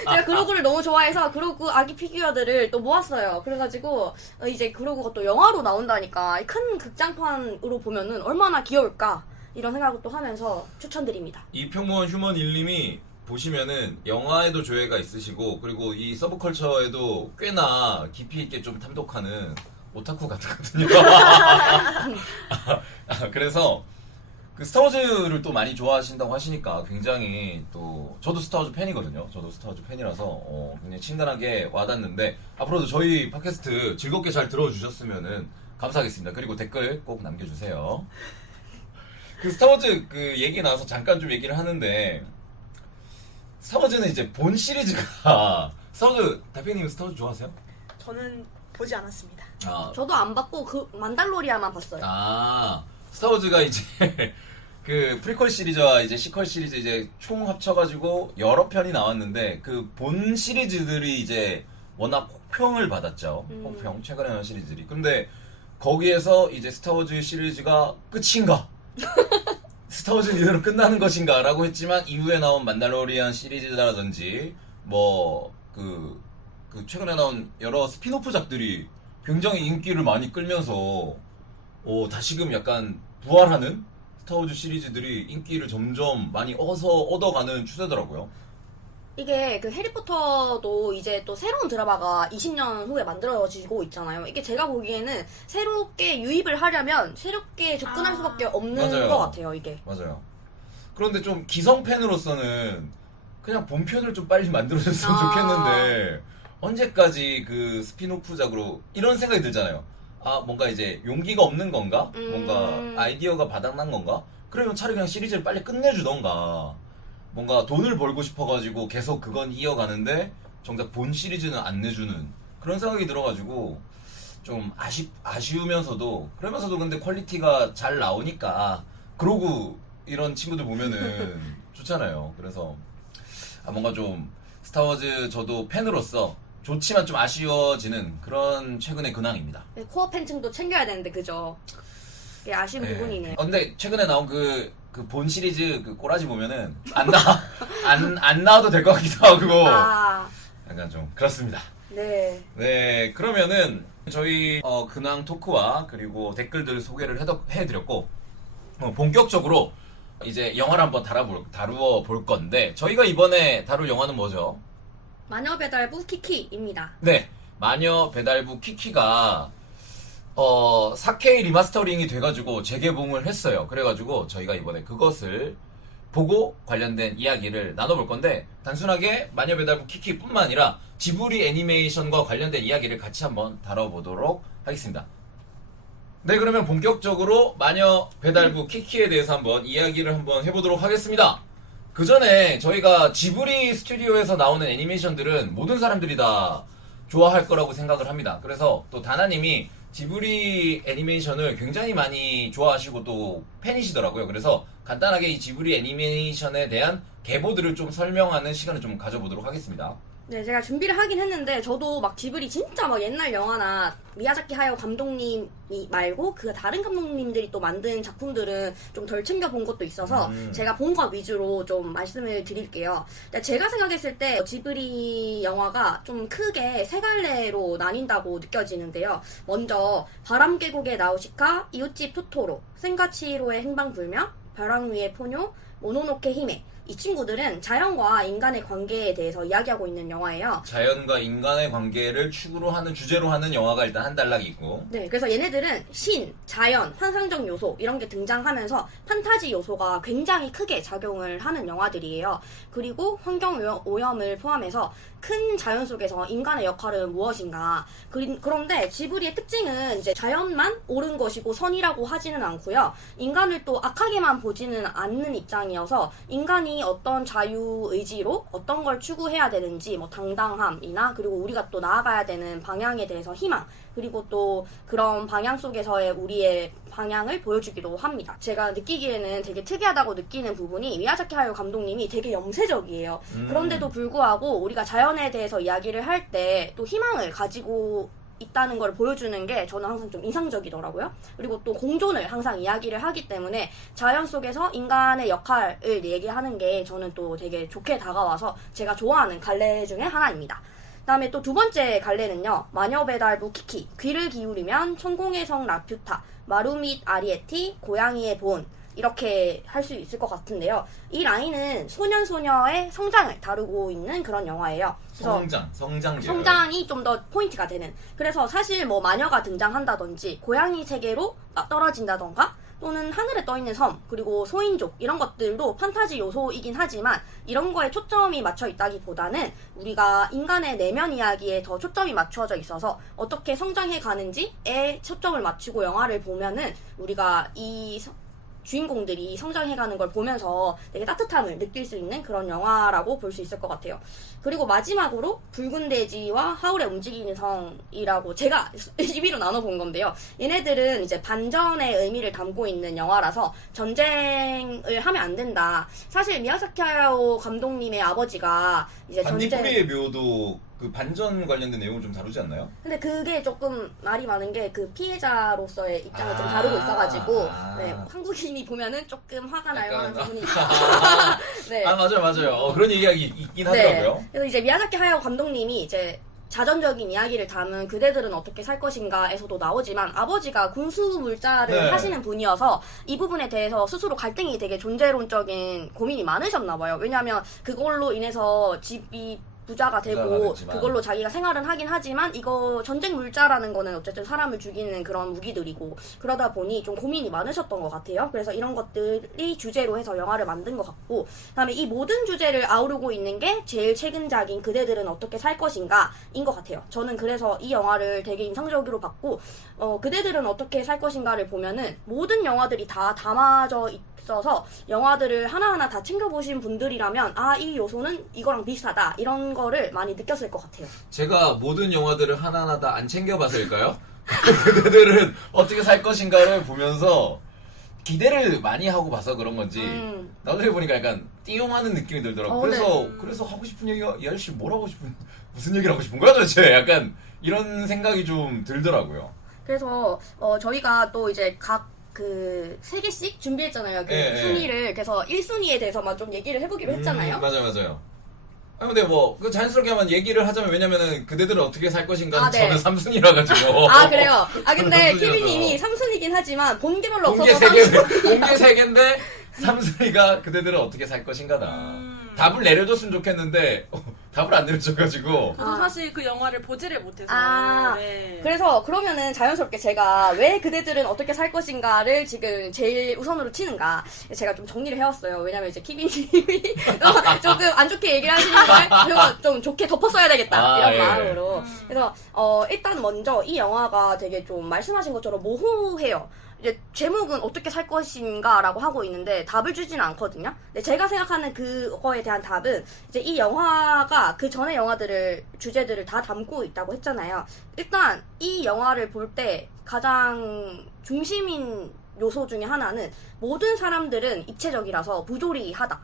제가 그로그를 너무 좋아해서 그로그 아기 피규어들을 또 모았어요. 그래가지고 이제 그로그가 또 영화로 나온다니까 큰 극장판으로 보면은 얼마나 귀여울까 이런 생각을 또 하면서 추천드립니다. 이 평범한 휴먼 일님이 보시면은 영화에도 조예가 있으시고 그리고 이 서브컬처에도 꽤나 깊이 있게 좀 탐독하는 오타쿠 같거든요. 그래서 그 스타워즈를 또 많이 좋아하신다고 하시니까 굉장히 또 저도 스타워즈 팬이거든요. 저도 스타워즈 팬이라서 굉장히 친근하게 와닿는데 앞으로도 저희 팟캐스트 즐겁게 잘 들어주셨으면은 감사하겠습니다. 그리고 댓글 꼭 남겨주세요. 그 스타워즈 그 얘기 나와서 잠깐 좀 얘기를 하는데 스타워즈는 이제 본 시리즈가 스타워즈 대표님 스타워즈 좋아하세요? 저는 보지 않았습니다. 저도 안 봤고 그 만달로리아만 봤어요. 스타워즈가 이제 그 프리퀄 시리즈와 이제 시퀄 시리즈 이제 총 합쳐가지고 여러 편이 나왔는데 그 본 시리즈들이 이제 워낙 혹평을 받았죠. 혹평 최근에 나온 시리즈들이. 근데 거기에서 이제 스타워즈 시리즈가 끝인가? 스타워즈는 이대로 끝나는 것인가? 라고 했지만 이후에 나온 만달로리안 시리즈라든지 뭐 그 최근에 나온 여러 스피노프작들이 굉장히 인기를 많이 끌면서 다시금 약간 부활하는 스타워즈 시리즈들이 인기를 점점 많이 얻어가는 추세더라고요. 이게 그 해리포터도 이제 또 새로운 드라마가 20년 후에 만들어지고 있잖아요. 이게 제가 보기에는 새롭게 유입을 하려면 새롭게 접근할 수밖에 없는 맞아요. 것 같아요, 이게. 맞아요. 그런데 좀 기성 팬으로서는 그냥 본편을 좀 빨리 만들어줬으면 좋겠는데 언제까지 그 스피노프작으로 이런 생각이 들잖아요. 뭔가 이제 용기가 없는 건가? 뭔가 아이디어가 바닥난 건가? 그러면 차라리 그냥 시리즈를 빨리 끝내주던가 뭔가 돈을 벌고 싶어가지고 계속 그건 이어가는데 정작 본 시리즈는 안 내주는 그런 생각이 들어가지고 좀 아쉬우면서도 그러면서도 근데 퀄리티가 잘 나오니까 그러고 이런 친구들 보면은 좋잖아요. 그래서 뭔가 좀 스타워즈 저도 팬으로서 좋지만 좀 아쉬워지는 그런 최근의 근황입니다. 네, 코어 팬층도 챙겨야 되는데, 그죠? 이게 아쉬운 부분이네요. 근데 최근에 나온 그 본 시리즈 그 꼬라지 보면은 안 나와도 될 것 같기도 하고 약간 좀 그렇습니다. 네. 네, 그러면은 저희 근황 토크와 그리고 댓글들 소개를 해드렸고 본격적으로 이제 영화를 한번 다루어 볼 건데 저희가 이번에 다룰 영화는 뭐죠? 마녀배달부 키키입니다. 네, 마녀 배달부 키키가 4K 리마스터링이 돼가지고 재개봉을 했어요. 그래가지고 저희가 이번에 그것을 보고 관련된 이야기를 나눠볼 건데 단순하게 마녀 배달부 키키뿐만 아니라 지브리 애니메이션과 관련된 이야기를 같이 한번 다뤄보도록 하겠습니다. 네, 그러면 본격적으로 마녀 배달부 키키에 대해서 한번 이야기를 한번 해보도록 하겠습니다. 그 전에 저희가 지브리 스튜디오에서 나오는 애니메이션들은 모든 사람들이 다 좋아할 거라고 생각을 합니다. 그래서 또 다나님이 지브리 애니메이션을 굉장히 많이 좋아하시고 또 팬이시더라고요. 그래서 간단하게 이 지브리 애니메이션에 대한 계보들을 좀 설명하는 시간을 좀 가져보도록 하겠습니다. 네, 제가 준비를 하긴 했는데 저도 막 지브리 진짜 막 옛날 영화나 미야자키 하야오 감독님이 말고 그 다른 감독님들이 또 만든 작품들은 좀 덜 챙겨본 것도 있어서 제가 본 것 위주로 좀 말씀을 드릴게요. 제가 생각했을 때 지브리 영화가 좀 크게 세 갈래로 나뉜다고 느껴지는데요. 먼저 바람계곡의 나우시카, 이웃집 토토로, 센가치히로의 행방불명, 벼랑 위의 포뇨, 모노노케 히메. 이 친구들은 자연과 인간의 관계에 대해서 이야기하고 있는 영화예요. 자연과 인간의 관계를 축으로 하는 주제로 하는 영화가 일단 한 단락이 있고. 네, 그래서 얘네들은 신, 자연, 환상적 요소 이런 게 등장하면서 판타지 요소가 굉장히 크게 작용을 하는 영화들이에요. 그리고 환경 오염을 포함해서 큰 자연 속에서 인간의 역할은 무엇인가. 그런데 지브리의 특징은 이제 자연만 옳은 것이고 선이라고 하지는 않고요. 인간을 또 악하게만 보지는 않는 입장이어서 인간이 어떤 자유의지로 어떤 걸 추구해야 되는지 뭐 당당함이나 그리고 우리가 또 나아가야 되는 방향에 대해서 희망 그리고 또 그런 방향 속에서의 우리의 방향을 보여주기도 합니다. 제가 느끼기에는 되게 특이하다고 느끼는 부분이 미야자키 하야오 감독님이 되게 염세적이에요. 그런데도 불구하고 우리가 자연에 대해서 이야기를 할 때 또 희망을 가지고 있다는 걸 보여주는 게 저는 항상 좀 인상적이더라고요. 그리고 또 공존을 항상 이야기를 하기 때문에 자연 속에서 인간의 역할을 얘기하는 게 저는 또 되게 좋게 다가와서 제가 좋아하는 갈래 중에 하나입니다. 그다음에 또 두 번째 갈래는요. 마녀배달부 키키, 귀를 기울이면 천공의 성 라퓨타, 마루밋 아리에티, 고양이의 본 이렇게 할 수 있을 것 같은데요. 이 라인은 소년소녀의 성장을 다루고 있는 그런 영화예요. 성장이 좀 더 포인트가 되는. 그래서 사실 뭐 마녀가 등장한다든지 고양이 세계로 떨어진다던가 또는 하늘에 떠있는 섬, 그리고 소인족 이런 것들도 판타지 요소이긴 하지만 이런 거에 초점이 맞춰 있다기보다는 우리가 인간의 내면 이야기에 더 초점이 맞춰져 있어서 어떻게 성장해 가는지에 초점을 맞추고 영화를 보면은 우리가 이 주인공들이 성장해가는 걸 보면서 되게 따뜻함을 느낄 수 있는 그런 영화라고 볼 수 있을 것 같아요. 그리고 마지막으로 붉은 돼지와 하울의 움직이는 성이라고 제가 1위로 나눠본 건데요. 얘네들은 이제 반전의 의미를 담고 있는 영화라서 전쟁을 하면 안 된다. 사실 미야자키 하야오 감독님의 아버지가 이제 반딧불이의 묘도 그 반전 관련된 내용을 좀 다루지 않나요? 근데 그게 조금 말이 많은 게 그 피해자로서의 입장을 좀 다루고 있어가지고 네, 한국인이 보면은 조금 화가 날 만한 부분이 네. 맞아요. 그런 얘기가 있긴 하더라고요. 네. 그래서 이제 미야자키 하야오 감독님이 이제 자전적인 이야기를 담은 그대들은 어떻게 살 것인가에서도 나오지만 아버지가 군수 물자를 하시는 분이어서 이 부분에 대해서 스스로 갈등이 되게 존재론적인 고민이 많으셨나 봐요. 왜냐하면 그걸로 인해서 집이 부자가 되고 그걸로 자기가 생활은 하긴 하지만 이거 전쟁 물자라는 거는 어쨌든 사람을 죽이는 그런 무기들이고 그러다 보니 좀 고민이 많으셨던 것 같아요. 그래서 이런 것들이 주제로 해서 영화를 만든 것 같고 그다음에 이 모든 주제를 아우르고 있는 게 제일 최근작인 그대들은 어떻게 살 것인가 인 것 같아요. 저는 그래서 이 영화를 되게 인상적으로 봤고 그대들은 어떻게 살 것인가를 보면은 모든 영화들이 다 담아져 있어서 영화들을 하나하나 다 챙겨보신 분들이라면 이 요소는 이거랑 비슷하다 이런 거를 많이 느꼈을 것 같아요. 제가 모든 영화들을 하나하나 다 안 챙겨봐서일까요? 그들은 어떻게 살 것인가를 보면서 기대를 많이 하고 봐서 그런 건지 나중에 보니까 약간 띠용하는 느낌이 들더라고요. 그래서 하고 싶은 얘기가 이 아저씨 뭘 하고 싶은 무슨 얘기를 하고 싶은 거야 도대체 약간 이런 생각이 좀 들더라고요. 그래서 저희가 또 이제 각 그 3개씩 준비했잖아요. 순위를. 그래서 1순위에 대해서만 좀 얘기를 해보기로 했잖아요. 맞아요. 근데 그 자연스럽게 한번 얘기를 하자면 왜냐면은 그대들은 어떻게 살 것인가 네. 저는 3순위라 가지고. 그래요? 근데 키비님이 3순위긴 하지만 본 게 별로 없어서 공개 3개인데 3순위가 그대들은 어떻게 살 것인가다. 답을 내려줬으면 좋겠는데 답을 안 내려줘가지고 저도 사실 그 영화를 보지를 못해서 네. 그래서 그러면은 자연스럽게 제가 왜 그대들은 어떻게 살 것인가를 지금 제일 우선으로 치는가 제가 좀 정리를 해왔어요. 왜냐면 이제 키비님이 조금 안 좋게 얘기를 하시는 걸 제가 좀 좋게 덮었어야 되겠다 이런 마음으로 그래서 일단 먼저 이 영화가 되게 좀 말씀하신 것처럼 모호해요. 이제 제목은 어떻게 살 것인가 라고 하고 있는데 답을 주지는 않거든요. 근데 제가 생각하는 그거에 대한 답은 이제 이 영화가 그 전의 주제들을 다 담고 있다고 했잖아요. 일단 이 영화를 볼 때 가장 중심인 요소 중에 하나는 모든 사람들은 입체적이라서 부조리하다.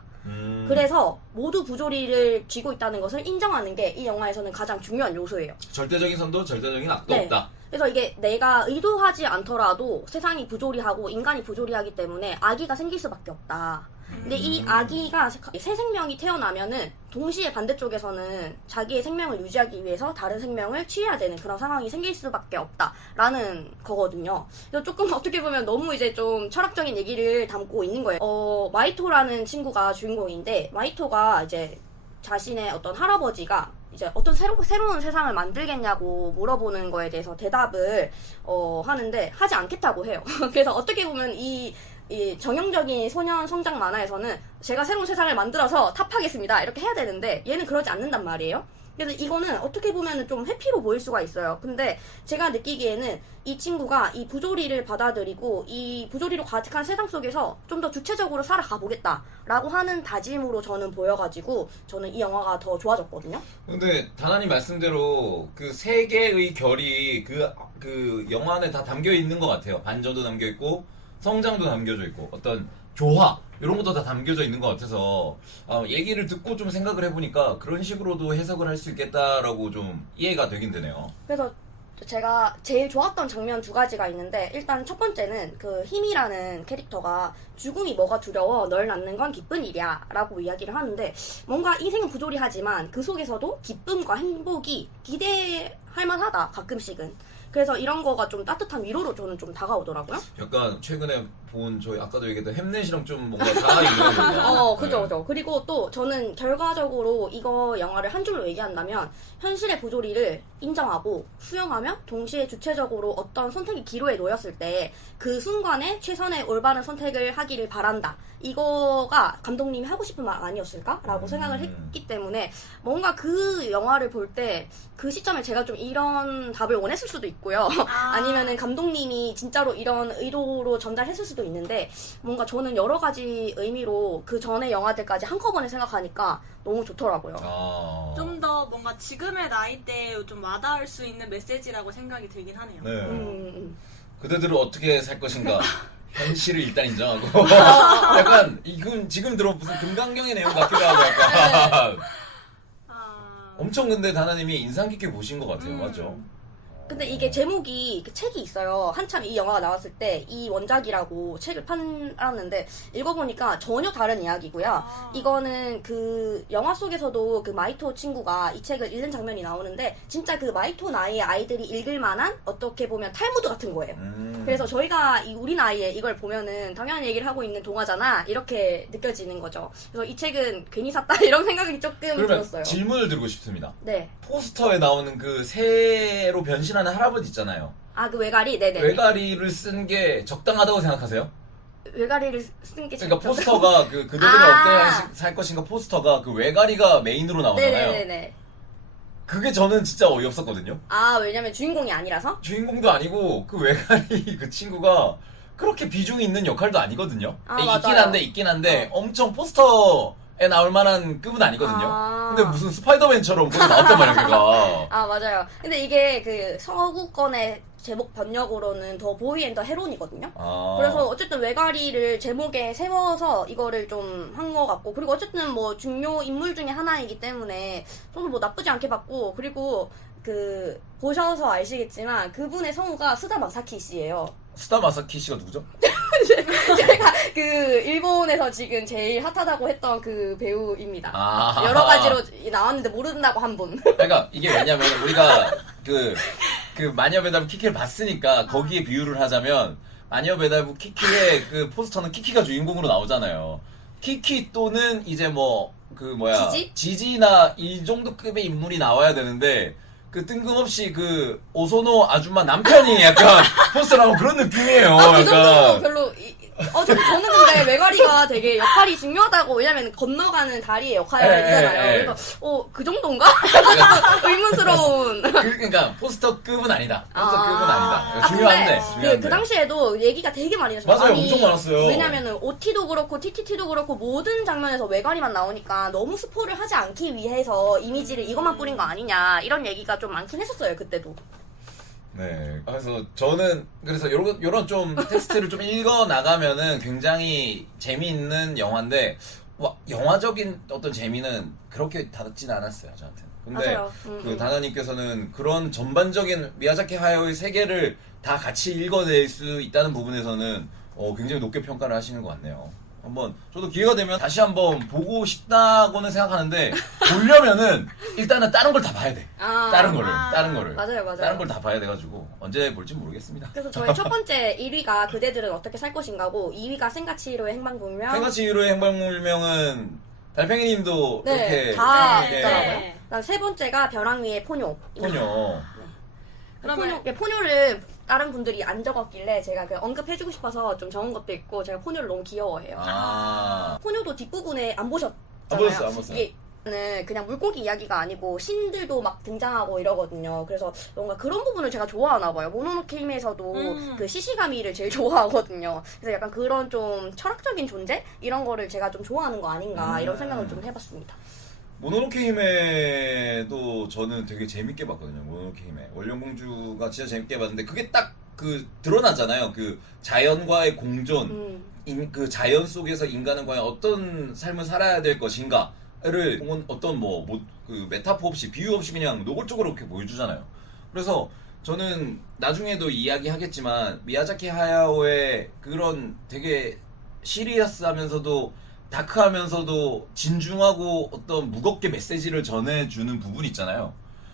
그래서 모두 부조리를 쥐고 있다는 것을 인정하는 게 이 영화에서는 가장 중요한 요소예요. 절대적인 선도 절대적인 악도 네. 없다. 그래서 이게 내가 의도하지 않더라도 세상이 부조리하고 인간이 부조리하기 때문에 아기가 생길 수밖에 없다. 근데 이 아기가 새 생명이 태어나면은 동시에 반대쪽에서는 자기의 생명을 유지하기 위해서 다른 생명을 취해야 되는 그런 상황이 생길 수밖에 없다라는 거거든요. 그래서 조금 어떻게 보면 너무 이제 좀 철학적인 얘기를 담고 있는 거예요. 마이토라는 친구가 주인공인데 마이토가 이제 자신의 어떤 할아버지가 이제 어떤 새로운 세상을 만들겠냐고 물어보는 거에 대해서 대답을 하는데 하지 않겠다고 해요. 그래서 어떻게 보면 이 정형적인 소년 성장 만화에서는 제가 새로운 세상을 만들어서 탑하겠습니다 이렇게 해야 되는데 얘는 그러지 않는단 말이에요. 그래서 이거는 어떻게 보면 좀 회피로 보일 수가 있어요. 근데 제가 느끼기에는 이 친구가 이 부조리를 받아들이고 이 부조리로 가득한 세상 속에서 좀 더 주체적으로 살아가 보겠다라고 하는 다짐으로 저는 보여가지고 저는 이 영화가 더 좋아졌거든요. 근데 다나님 말씀대로 그 세 개의 결이 그 영화 안에 다 담겨 있는 것 같아요. 반전도 담겨 있고 성장도 담겨져 있고 어떤 조화 이런 것도 다 담겨져 있는 것 같아서 얘기를 듣고 좀 생각을 해보니까 그런 식으로도 해석을 할 수 있겠다라고 좀 이해가 되긴 되네요. 그래서 제가 제일 좋았던 장면 두 가지가 있는데 일단 첫 번째는 그 힘이라는 캐릭터가 죽음이 뭐가 두려워 널 낳는 건 기쁜 일이야 라고 이야기를 하는데 뭔가 인생은 부조리하지만 그 속에서도 기쁨과 행복이 기대할 만하다 가끔씩은. 그래서 이런 거가 좀 따뜻한 위로로 저는 좀 다가오더라고요. 약간 최근에 본 저희 아까도 얘기했던 햄넷이랑 좀 뭔가 다 있는 그죠. 그리고 또 저는 결과적으로 이거 영화를 한 줄로 얘기한다면 현실의 부조리를 인정하고 수용하며 동시에 주체적으로 어떤 선택의 기로에 놓였을 때 그 순간에 최선의 올바른 선택을 하기를 바란다. 이거가 감독님이 하고 싶은 말 아니었을까라고 생각을 했기 때문에 뭔가 그 영화를 볼 때 그 시점에 제가 좀 이런 답을 원했을 수도 있고요. 아니면은 감독님이 진짜로 이런 의도로 전달했을 수도 있는데 뭔가 저는 여러 가지 의미로 그 전의 영화들까지 한꺼번에 생각하니까 너무 좋더라고요. 좀 더 뭔가 지금의 나이대에 좀 와닿을 수 있는 메시지라고 생각이 들긴 하네요. 네. 그대들은 어떻게 살 것인가? 현실을 일단 인정하고 약간 이건 지금 들어 무슨 금강경의 내용 같기도 하고 약간 엄청 근데 다나님이 인상 깊게 보신 것 같아요. 맞죠? 근데 이게 제목이 그 책이 있어요. 한참 이 영화가 나왔을 때 이 원작이라고 책을 팔았는데 읽어보니까 전혀 다른 이야기고요. 이거는 그 영화 속에서도 그 마이토 친구가 이 책을 읽는 장면이 나오는데 진짜 그 마이토 나이의 아이들이 읽을 만한 어떻게 보면 탈무드 같은 거예요. 그래서 저희가 우리 나이에 이걸 보면은 당연히 얘기를 하고 있는 동화잖아 이렇게 느껴지는 거죠. 그래서 이 책은 괜히 샀다 이런 생각이 조금 그러면 들었어요. 질문을 드리고 싶습니다. 네. 포스터에 나오는 그 새로 변신하는 할아버지 있잖아요. 그 외가리? 네네. 외가리를 쓴 게 적당하다고 생각하세요? 외가리를 쓴 게 그러니까 포스터가 그들은 어때 살 것인가 포스터가 그 외가리가 메인으로 나오잖아요. 네네네. 그게 저는 진짜 어이없었거든요. 왜냐면 주인공이 아니라서? 주인공도 아니고 그 외가리 그 친구가 그렇게 비중이 있는 역할도 아니거든요. 있긴 한데 엄청 포스터에 나올 만한 급은 아니거든요. 근데 무슨 스파이더맨처럼 거기 나왔단 말이야, 걔가. 맞아요. 근데 이게 그 서구권의 제목 번역으로는 더 보이 앤 더 헤론이거든요. 그래서 어쨌든 외가리를 제목에 세워서 이거를 좀 한 것 같고, 그리고 어쨌든 뭐 중요 인물 중에 하나이기 때문에 저도 뭐 나쁘지 않게 봤고, 그리고 그 보셔서 아시겠지만 그분의 성우가 스다 마사키 씨예요. 스다 마사키 씨가 누구죠? 제가 그 일본에서 지금 제일 핫하다고 했던 그 배우입니다. 여러 가지로 나왔는데 모른다고 한 분. 그러니까 이게 왜냐면 우리가 그 마녀배달부 키키를 봤으니까 거기에 비유를 하자면 마녀배달부 키키의 그 포스터는 키키가 주인공으로 나오잖아요. 키키 또는 이제 지지나 이 정도 급의 인물이 나와야 되는데 그 뜬금없이 그 오소노 아줌마 남편이 약간 포스터라고 그런 느낌이에요. 그 정도 별로 저는 근데 외가리가 되게 역할이 중요하다고, 왜냐면 건너가는 다리의 역할이잖아요. 그래서 그 정도인가? 의문스러운. 그러니까 포스터급은 아니다. 포스터급은 아니다. 중요한데. 그 당시에도 얘기가 되게 많이 났어요. 맞아요, 엄청 많았어요. 왜냐면은 OT도 그렇고 TTT도 그렇고 모든 장면에서 외가리만 나오니까 너무 스포를 하지 않기 위해서 이미지를 이것만 뿌린 거 아니냐 이런 얘기가 좀 많긴 했었어요, 그때도. 네. 그래서 저는 그래서 요런 좀 텍스트를 좀 읽어 나가면은 굉장히 재미있는 영화인데 영화적인 어떤 재미는 그렇게 닿진 않았어요 저한테는. 근데 맞아요. 그 다나님께서는 그런 전반적인 미야자키 하야오의 세계를 다 같이 읽어낼 수 있다는 부분에서는 굉장히 높게 평가를 하시는 것 같네요. 한번 저도 기회가 되면 다시 한번 보고 싶다고는 생각하는데 보려면은 일단은 다른 걸 다 봐야 돼. 다른 거를. 맞아요. 다른 걸 다 봐야 돼가지고 언제 볼지 모르겠습니다. 그래서 저희 첫 번째 1위가 그대들은 어떻게 살 것인가고 2위가 센가치히로의 행방불명. 생가치히로의 행방불명은 달팽이님도 네, 이렇게 다 네. 있더라고요. 네. 그다음 세 번째가 벼랑 위의 포뇨. 포뇨. 포뇨를 다른 분들이 안 적었길래 제가 그 언급해주고 싶어서 좀 적은 것도 있고 제가 포뇨를 너무 귀여워해요. 포뇨도 뒷부분에 안 보셨잖아요. 안 봤어요. 이게 그냥 물고기 이야기가 아니고 신들도 막 등장하고 이러거든요. 그래서 뭔가 그런 부분을 제가 좋아하나 봐요. 모노노케 힘에서도 그 시시가미를 제일 좋아하거든요. 그래서 약간 그런 좀 철학적인 존재? 이런 거를 제가 좀 좋아하는 거 아닌가 이런 생각을 좀 해봤습니다. 모노노케 히메도 저는 되게 재밌게 봤거든요. 모노노케 히메 원령공주가 진짜 재밌게 봤는데 그게 딱 그 드러나잖아요. 그 자연과의 공존, 그 자연 속에서 인간은 과연 어떤 삶을 살아야 될 것인가를 어떤 그 메타포 없이 비유 없이 그냥 노골적으로 이렇게 보여주잖아요. 그래서 저는 나중에도 이야기하겠지만 미야자키 하야오의 그런 되게 시리어스하면서도 다크하면서도 진중하고 어떤 무겁게 메시지를 전해주는 부분 있잖아요.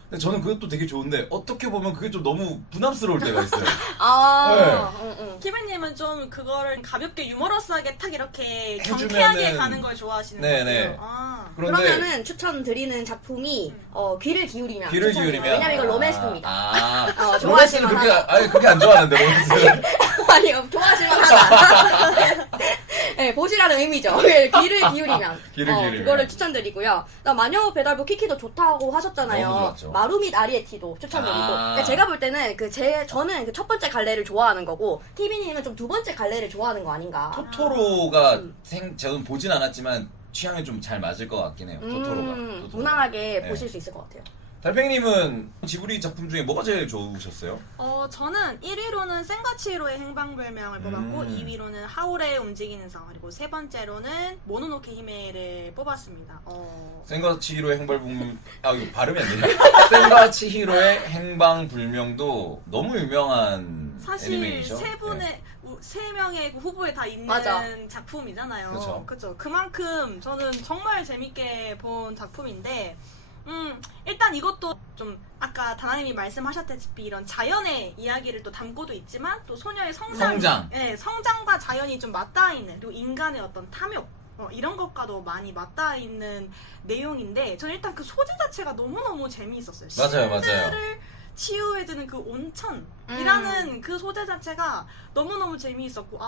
근데 저는 그것도 되게 좋은데 어떻게 보면 그게 좀 너무 부담스러울 때가 있어요. 키베님은 좀 그거를 가볍게 유머러스하게 탁 이렇게 해주면은- 경쾌하게 가는 걸 좋아하시는 네네. 거예요. 그러면은 추천드리는 작품이 귀를 기울이면. 귀를 추천해요. 기울이면. 왜냐면 이건 로맨스입니다. 로맨스는 좋아하실만 그렇게 안 좋아하는데 로맨스는. 아니요, 좋아하실만 하다. 네, 보시라는 의미죠. 귀를 기울이면. 귀를 기울이면. 그거를 추천드리고요. 마녀 배달부 키키도 좋다고 하셨잖아요. 너무 좋았죠. 마루밋 아리에티도 추천드리고. 그러니까 제가 볼 때는 저는 그 첫 번째 갈래를 좋아하는 거고, TV님은 좀 두 번째 갈래를 좋아하는 거 아닌가. 토토로가 저는 보진 않았지만 취향에 좀 잘 맞을 것 같긴 해요. 토토로가. 무난하게 네. 보실 수 있을 것 같아요. 달팽이님은 지브리 작품 중에 뭐가 제일 좋으셨어요? 저는 1위로는 센가치히로의 행방불명을 뽑았고 2위로는 하울의 움직이는 성 그리고 세 번째로는 모노노케 히메를 뽑았습니다. 센가치히로의 행방불명 이거 발음이 안 되네. 센가치히로의 행방불명도 너무 유명한 사실 애니메이션. 세 명의 그 후보에 다 있는 맞아. 작품이잖아요. 그렇죠. 그만큼 저는 정말 재밌게 본 작품인데 일단 이것도 좀 아까 다나님이 말씀하셨다시피 이런 자연의 이야기를 또 담고도 있지만 또 소녀의 성장. 네, 성장과 자연이 좀 맞닿아 있는 그리고 인간의 어떤 탐욕 이런 것과도 많이 맞닿아 있는 내용인데 저는 일단 그 소재 자체가 너무너무 재미있었어요. 맞아요. 신들을 치유해주는 그 온천이라는 그 소재 자체가 너무너무 재미있었고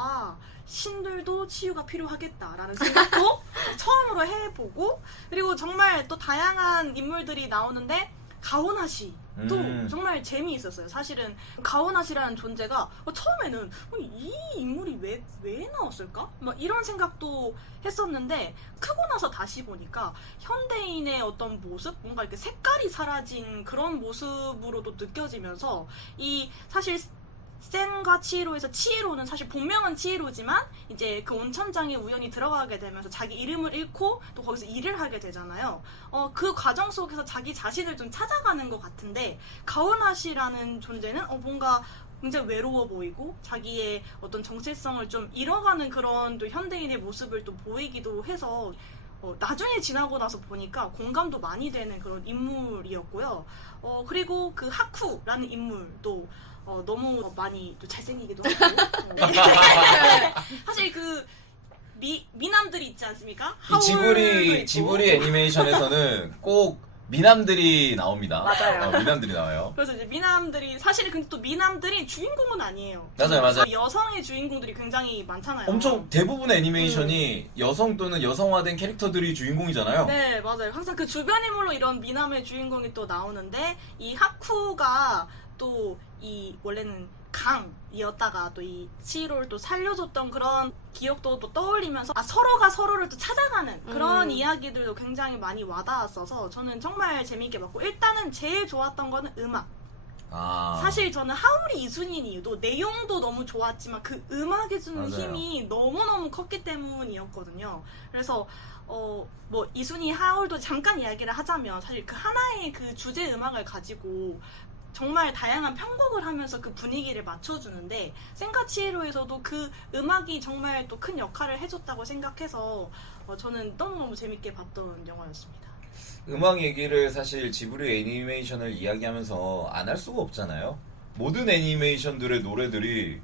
신들도 치유가 필요하겠다라는 생각도 처음으로 해보고 그리고 정말 또 다양한 인물들이 나오는데 가오나시도 정말 재미있었어요. 사실은 가오나시라는 존재가 처음에는 이 인물이 왜 나왔을까? 막 이런 생각도 했었는데 크고 나서 다시 보니까 현대인의 어떤 모습? 뭔가 이렇게 색깔이 사라진 그런 모습으로도 느껴지면서 이 사실 센과 치히로에서 치히로는 사실 본명은 치히로지만 이제 그 온천장에 우연히 들어가게 되면서 자기 이름을 잃고 또 거기서 일을 하게 되잖아요. 그 과정 속에서 자기 자신을 좀 찾아가는 것 같은데 가오나시라는 존재는 뭔가 굉장히 외로워 보이고 자기의 어떤 정체성을 좀 잃어가는 그런 또 현대인의 모습을 또 보이기도 해서 나중에 지나고 나서 보니까 공감도 많이 되는 그런 인물이었고요. 그리고 그 하쿠라는 인물도 너무 많이 또 잘생기기도 하고 사실 그 미남들이 있지 않습니까? 이 지브리 애니메이션에서는 꼭 미남들이 나옵니다. 맞아요. 미남들이 나와요. 그래서 이제 미남들이 사실 근데 또 미남들이 주인공은 아니에요. 맞아요. 여성의 주인공들이 굉장히 많잖아요. 엄청 대부분의 애니메이션이 여성 또는 여성화된 캐릭터들이 주인공이잖아요. 네, 맞아요. 항상 그 주변 인물로 이런 미남의 주인공이 또 나오는데 이 하쿠가 또 이 원래는 강이었다가 또 이 치히로를 또 살려줬던 그런 기억도 또 떠올리면서 서로가 서로를 또 찾아가는 그런 이야기들도 굉장히 많이 와닿았어서 저는 정말 재미있게 봤고 일단은 제일 좋았던 거는 음악. 사실 저는 하울이 2순위인 이유도 내용도 너무 좋았지만 그 음악에 주는 맞아요. 힘이 너무너무 컸기 때문이었거든요. 그래서 뭐 2순위 하울도 잠깐 이야기를 하자면 사실 그 하나의 그 주제 음악을 가지고 정말 다양한 편곡을 하면서 그 분위기를 맞춰주는데 센과 치히로에서도 그 음악이 정말 또 큰 역할을 해줬다고 생각해서 저는 너무너무 재밌게 봤던 영화였습니다. 음악 얘기를 사실 지브리 애니메이션을 이야기하면서 안 할 수가 없잖아요. 모든 애니메이션들의 노래들이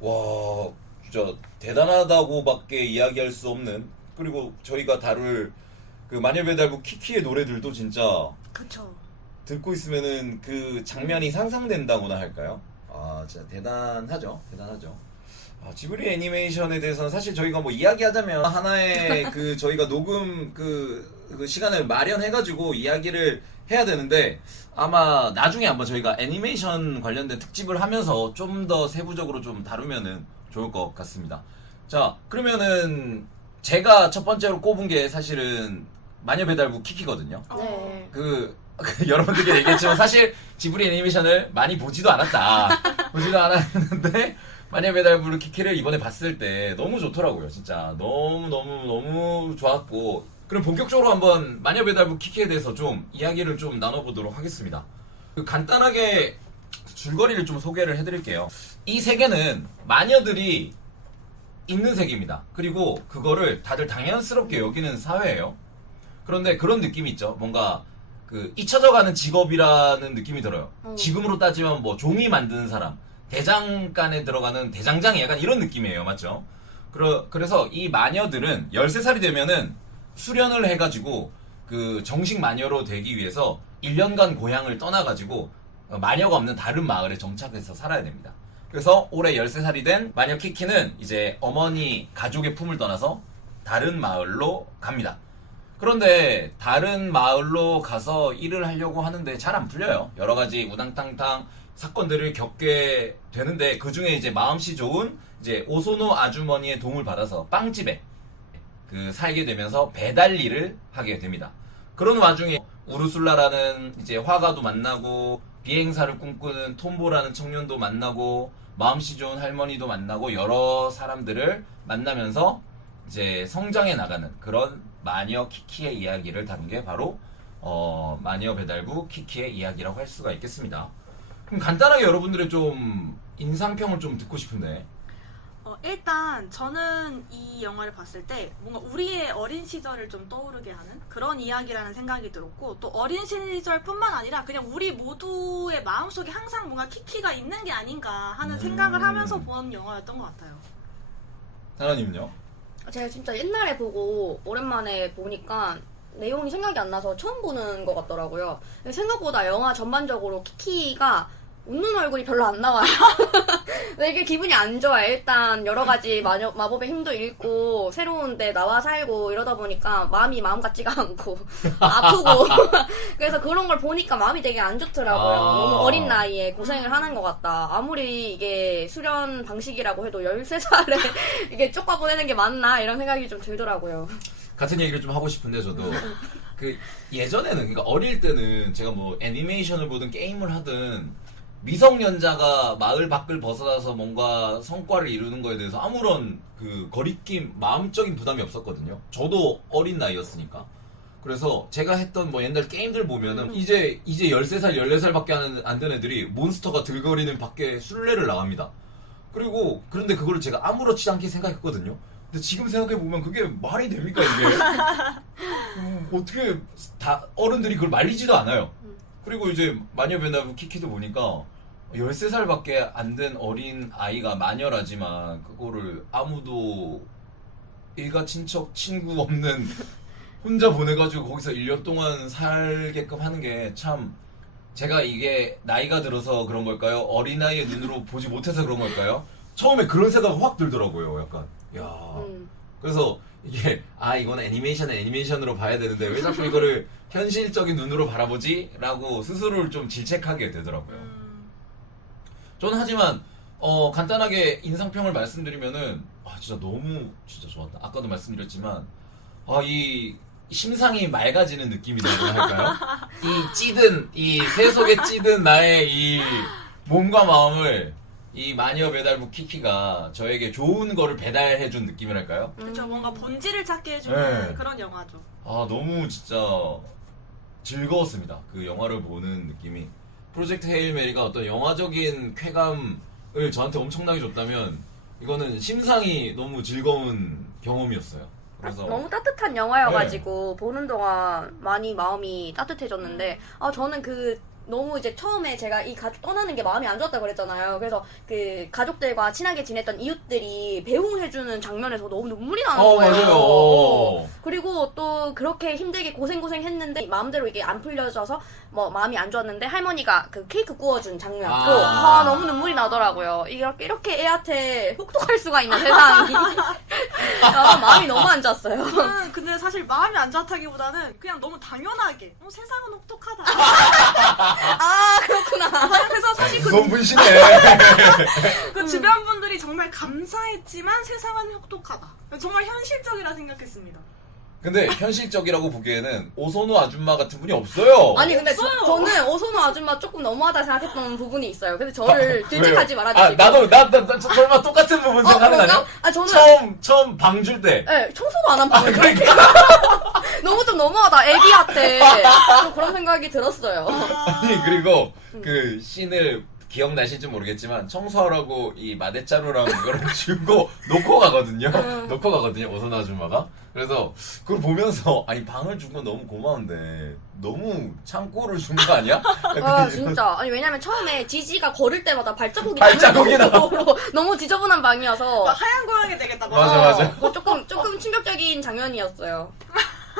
와 진짜 대단하다고밖에 이야기할 수 없는, 그리고 저희가 다룰 그 마녀배달부 키키의 노래들도 진짜 그쵸. 듣고 있으면은 그 장면이 상상된다고나 할까요? 아 진짜 대단하죠. 지브리 애니메이션에 대해서는 사실 저희가 뭐 이야기하자면 하나의 그 저희가 녹음 그 시간을 마련해가지고 이야기를 해야 되는데, 아마 나중에 한번 저희가 애니메이션 관련된 특집을 하면서 좀 더 세부적으로 좀 다루면은 좋을 것 같습니다. 자, 그러면은 제가 첫 번째로 꼽은 게 사실은 마녀배달부 키키거든요. 네. 여러분들께 얘기했지만 사실 지브리 애니메이션을 많이 보지도 않았는데 마녀배달부 키키를 이번에 봤을 때 너무 좋더라고요. 진짜 너무 좋았고, 그럼 본격적으로 한번 마녀배달부 키키에 대해서 좀 이야기를 좀 나눠보도록 하겠습니다. 간단하게 줄거리를 좀 소개를 해드릴게요. 이 세계는 마녀들이 있는 세계입니다. 그리고 그거를 다들 당연스럽게 여기는 사회예요. 그런데 그런 느낌이 있죠. 뭔가 그 잊혀져가는 직업이라는 느낌이 들어요. 지금으로 따지면 뭐 종이 만드는 사람, 대장간에 들어가는 대장장이 약간 이런 느낌이에요. 맞죠? 그래서 이 마녀들은 13살이 되면은 수련을 해가지고 그 정식 마녀로 되기 위해서 1년간 고향을 떠나가지고 마녀가 없는 다른 마을에 정착해서 살아야 됩니다. 그래서 올해 13살이 된 마녀 키키는 이제 어머니 가족의 품을 떠나서 다른 마을로 갑니다. 그런데 다른 마을로 가서 일을 하려고 하는데 잘 안 풀려요. 여러 가지 우당탕탕 사건들을 겪게 되는데, 그 중에 이제 마음씨 좋은 이제 오소노 아주머니의 도움을 받아서 빵집에 그 살게 되면서 배달 일을 하게 됩니다. 그런 와중에 우르술라라는 이제 화가도 만나고, 비행사를 꿈꾸는 톰보라는 청년도 만나고, 마음씨 좋은 할머니도 만나고, 여러 사람들을 만나면서 이제 성장해 나가는 그런 마녀 키키의 이야기를 다룬 게 바로 마녀 배달부 키키의 이야기라고 할 수가 있겠습니다. 그럼 간단하게 여러분들의 좀 인상평을 좀 듣고 싶은데. 일단 저는 이 영화를 봤을 때 뭔가 우리의 어린 시절을 좀 떠오르게 하는 그런 이야기라는 생각이 들었고, 또 어린 시절뿐만 아니라 그냥 우리 모두의 마음속에 항상 뭔가 키키가 있는 게 아닌가 하는 생각을 하면서 본 영화였던 것 같아요. 하나님은요? 제가 진짜 옛날에 보고 오랜만에 보니까 내용이 생각이 안 나서 처음 보는 것 같더라고요. 생각보다 영화 전반적으로 키키가 웃는 얼굴이 별로 안 나와요. 되게 기분이 안 좋아요. 일단 여러 가지 마법의 힘도 잃고 새로운 데 나와 살고 이러다 보니까 마음이 마음 같지가 않고 아프고 그래서 그런 걸 보니까 마음이 되게 안 좋더라고요. 너무 어린 나이에 고생을 하는 것 같다. 아무리 이게 수련 방식이라고 해도 13살에 이게 쪽파 보내는 게 맞나 이런 생각이 좀 들더라고요. 같은 얘기를 좀 하고 싶은데, 저도 그 예전에는, 그러니까 어릴 때는 제가 뭐 애니메이션을 보든 게임을 하든 미성년자가 마을 밖을 벗어나서 뭔가 성과를 이루는 거에 대해서 아무런 그 거리낌, 마음적인 부담이 없었거든요. 저도 어린 나이였으니까. 그래서 제가 했던 뭐 옛날 게임들 보면은 이제 13살, 14살밖에 안 된 애들이 몬스터가 들거리는 밖에 술래를 나갑니다. 그런데 그거를 제가 아무렇지 않게 생각했거든요. 근데 지금 생각해보면 그게 말이 됩니까, 이게? 어떻게, 어른들이 그걸 말리지도 않아요. 그리고 이제 마녀 배달부 키키도 보니까 13살밖에 안 된 어린 아이가 마녀라지만 그거를 아무도 일가 친척 친구 없는 혼자 보내가지고 거기서 1년 동안 살게끔 하는 게 참, 제가 이게 나이가 들어서 그런 걸까요? 어린아이의 눈으로 보지 못해서 그런 걸까요? 처음에 그런 생각이 확 들더라고요. 약간 야. 그래서 이게 이건 애니메이션으로 봐야 되는데 왜 자꾸 이거를 현실적인 눈으로 바라보지? 라고 스스로를 좀 질책하게 되더라고요. 저는 하지만 간단하게 인상평을 말씀드리면은 진짜 너무 진짜 좋았다. 아까도 말씀드렸지만 이 심상이 맑아지는 느낌이라고 할까요? 이 새 속에 찌든 나의 이 몸과 마음을 이 마녀 배달부 키키가 저에게 좋은 거를 배달해준 느낌이랄까요? 그렇죠. 뭔가 본질을 찾게 해주는 네. 그런 영화죠. 아, 너무 진짜 즐거웠습니다. 그 영화를 보는 느낌이. 프로젝트 헤일 메리가 어떤 영화적인 쾌감을 저한테 엄청나게 줬다면 이거는 심상이 너무 즐거운 경험이었어요. 그래서 너무 따뜻한 영화여가지고 보는 동안 많이 마음이 따뜻해졌는데 저는 너무 이제 처음에 제가 이 가족 떠나는 게 마음이 안 좋았다고 그랬잖아요. 그래서 그 가족들과 친하게 지냈던 이웃들이 배웅해주는 장면에서 너무 눈물이 나는 거예요. 맞아요. 그리고 또 그렇게 힘들게 고생했는데 마음대로 이게 안 풀려져서 뭐 마음이 안 좋았는데 할머니가 그 케이크 구워준 장면도 너무 눈물이 나더라고요. 이렇게 애한테 혹독할 수가 있나 세상이. 마음이 너무 안 좋았어요. 저는 근데 사실 마음이 안 좋다기보다는 그냥 너무 당연하게 세상은 혹독하다. 그렇구나. 그래서 사실 너무 분신해. 그 주변 분들이 정말 감사했지만 세상은 혹독하다. 정말 현실적이라 생각했습니다. 근데 현실적이라고 보기에는 오소노 아줌마 같은 분이 없어요. 아니 근데 없어요. 저는 오소노 아줌마 조금 너무하다 생각했던 부분이 있어요. 근데 저를 들찍하지 왜요? 말아주시고. 나도 설마 똑같은 부분 생각하는 거 아니야? 저는 처음 방 줄 때. 네, 청소도 안 한 방을 그러니까. 너무 좀 너무하다. 애기한테 좀 그런 생각이 들었어요. 아니 그리고 그 씬을 기억나실지 모르겠지만 청소하라고 이 마대자루랑 이거를 주고 놓고 가거든요. 오소노 아줌마가. 그래서 그걸 보면서 아니 방을 준 건 너무 고마운데 너무 창고를 준 거 아니야? 진짜. 아니 왜냐면 처음에 지지가 걸을 때마다 발자국이 발자국이 나는 정도로 너무 지저분한 방이어서 하얀 고양이 되겠다. 맞아. 그거 조금 충격적인 장면이었어요.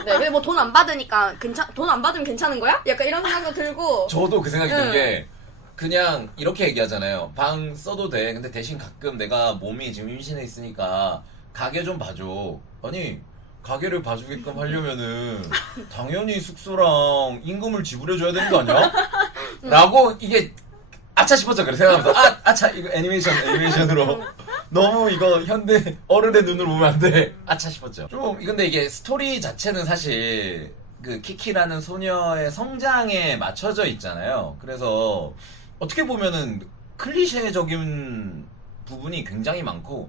네, 근데 뭐 돈 안 받으니까 돈 안 받으면 괜찮은 거야? 약간 이런 생각도 들고. 저도 그 생각이 든 게 그냥 이렇게 얘기하잖아요. 방 써도 돼. 근데 대신 가끔 내가 몸이 지금 임신해 있으니까 가게 좀 봐줘. 아니 가게를 봐주게끔 하려면은 당연히 숙소랑 임금을 지불해줘야 되는 거 아니야? 라고 이게 아차 싶었죠. 그래 생각하면서 아차 이거 애니메이션으로 너무 이거 현대 어른의 눈으로 보면 안 돼. 아차 싶었죠. 좀 근데 이게 스토리 자체는 사실 그 키키라는 소녀의 성장에 맞춰져 있잖아요. 그래서 어떻게 보면은 클리셰적인 부분이 굉장히 많고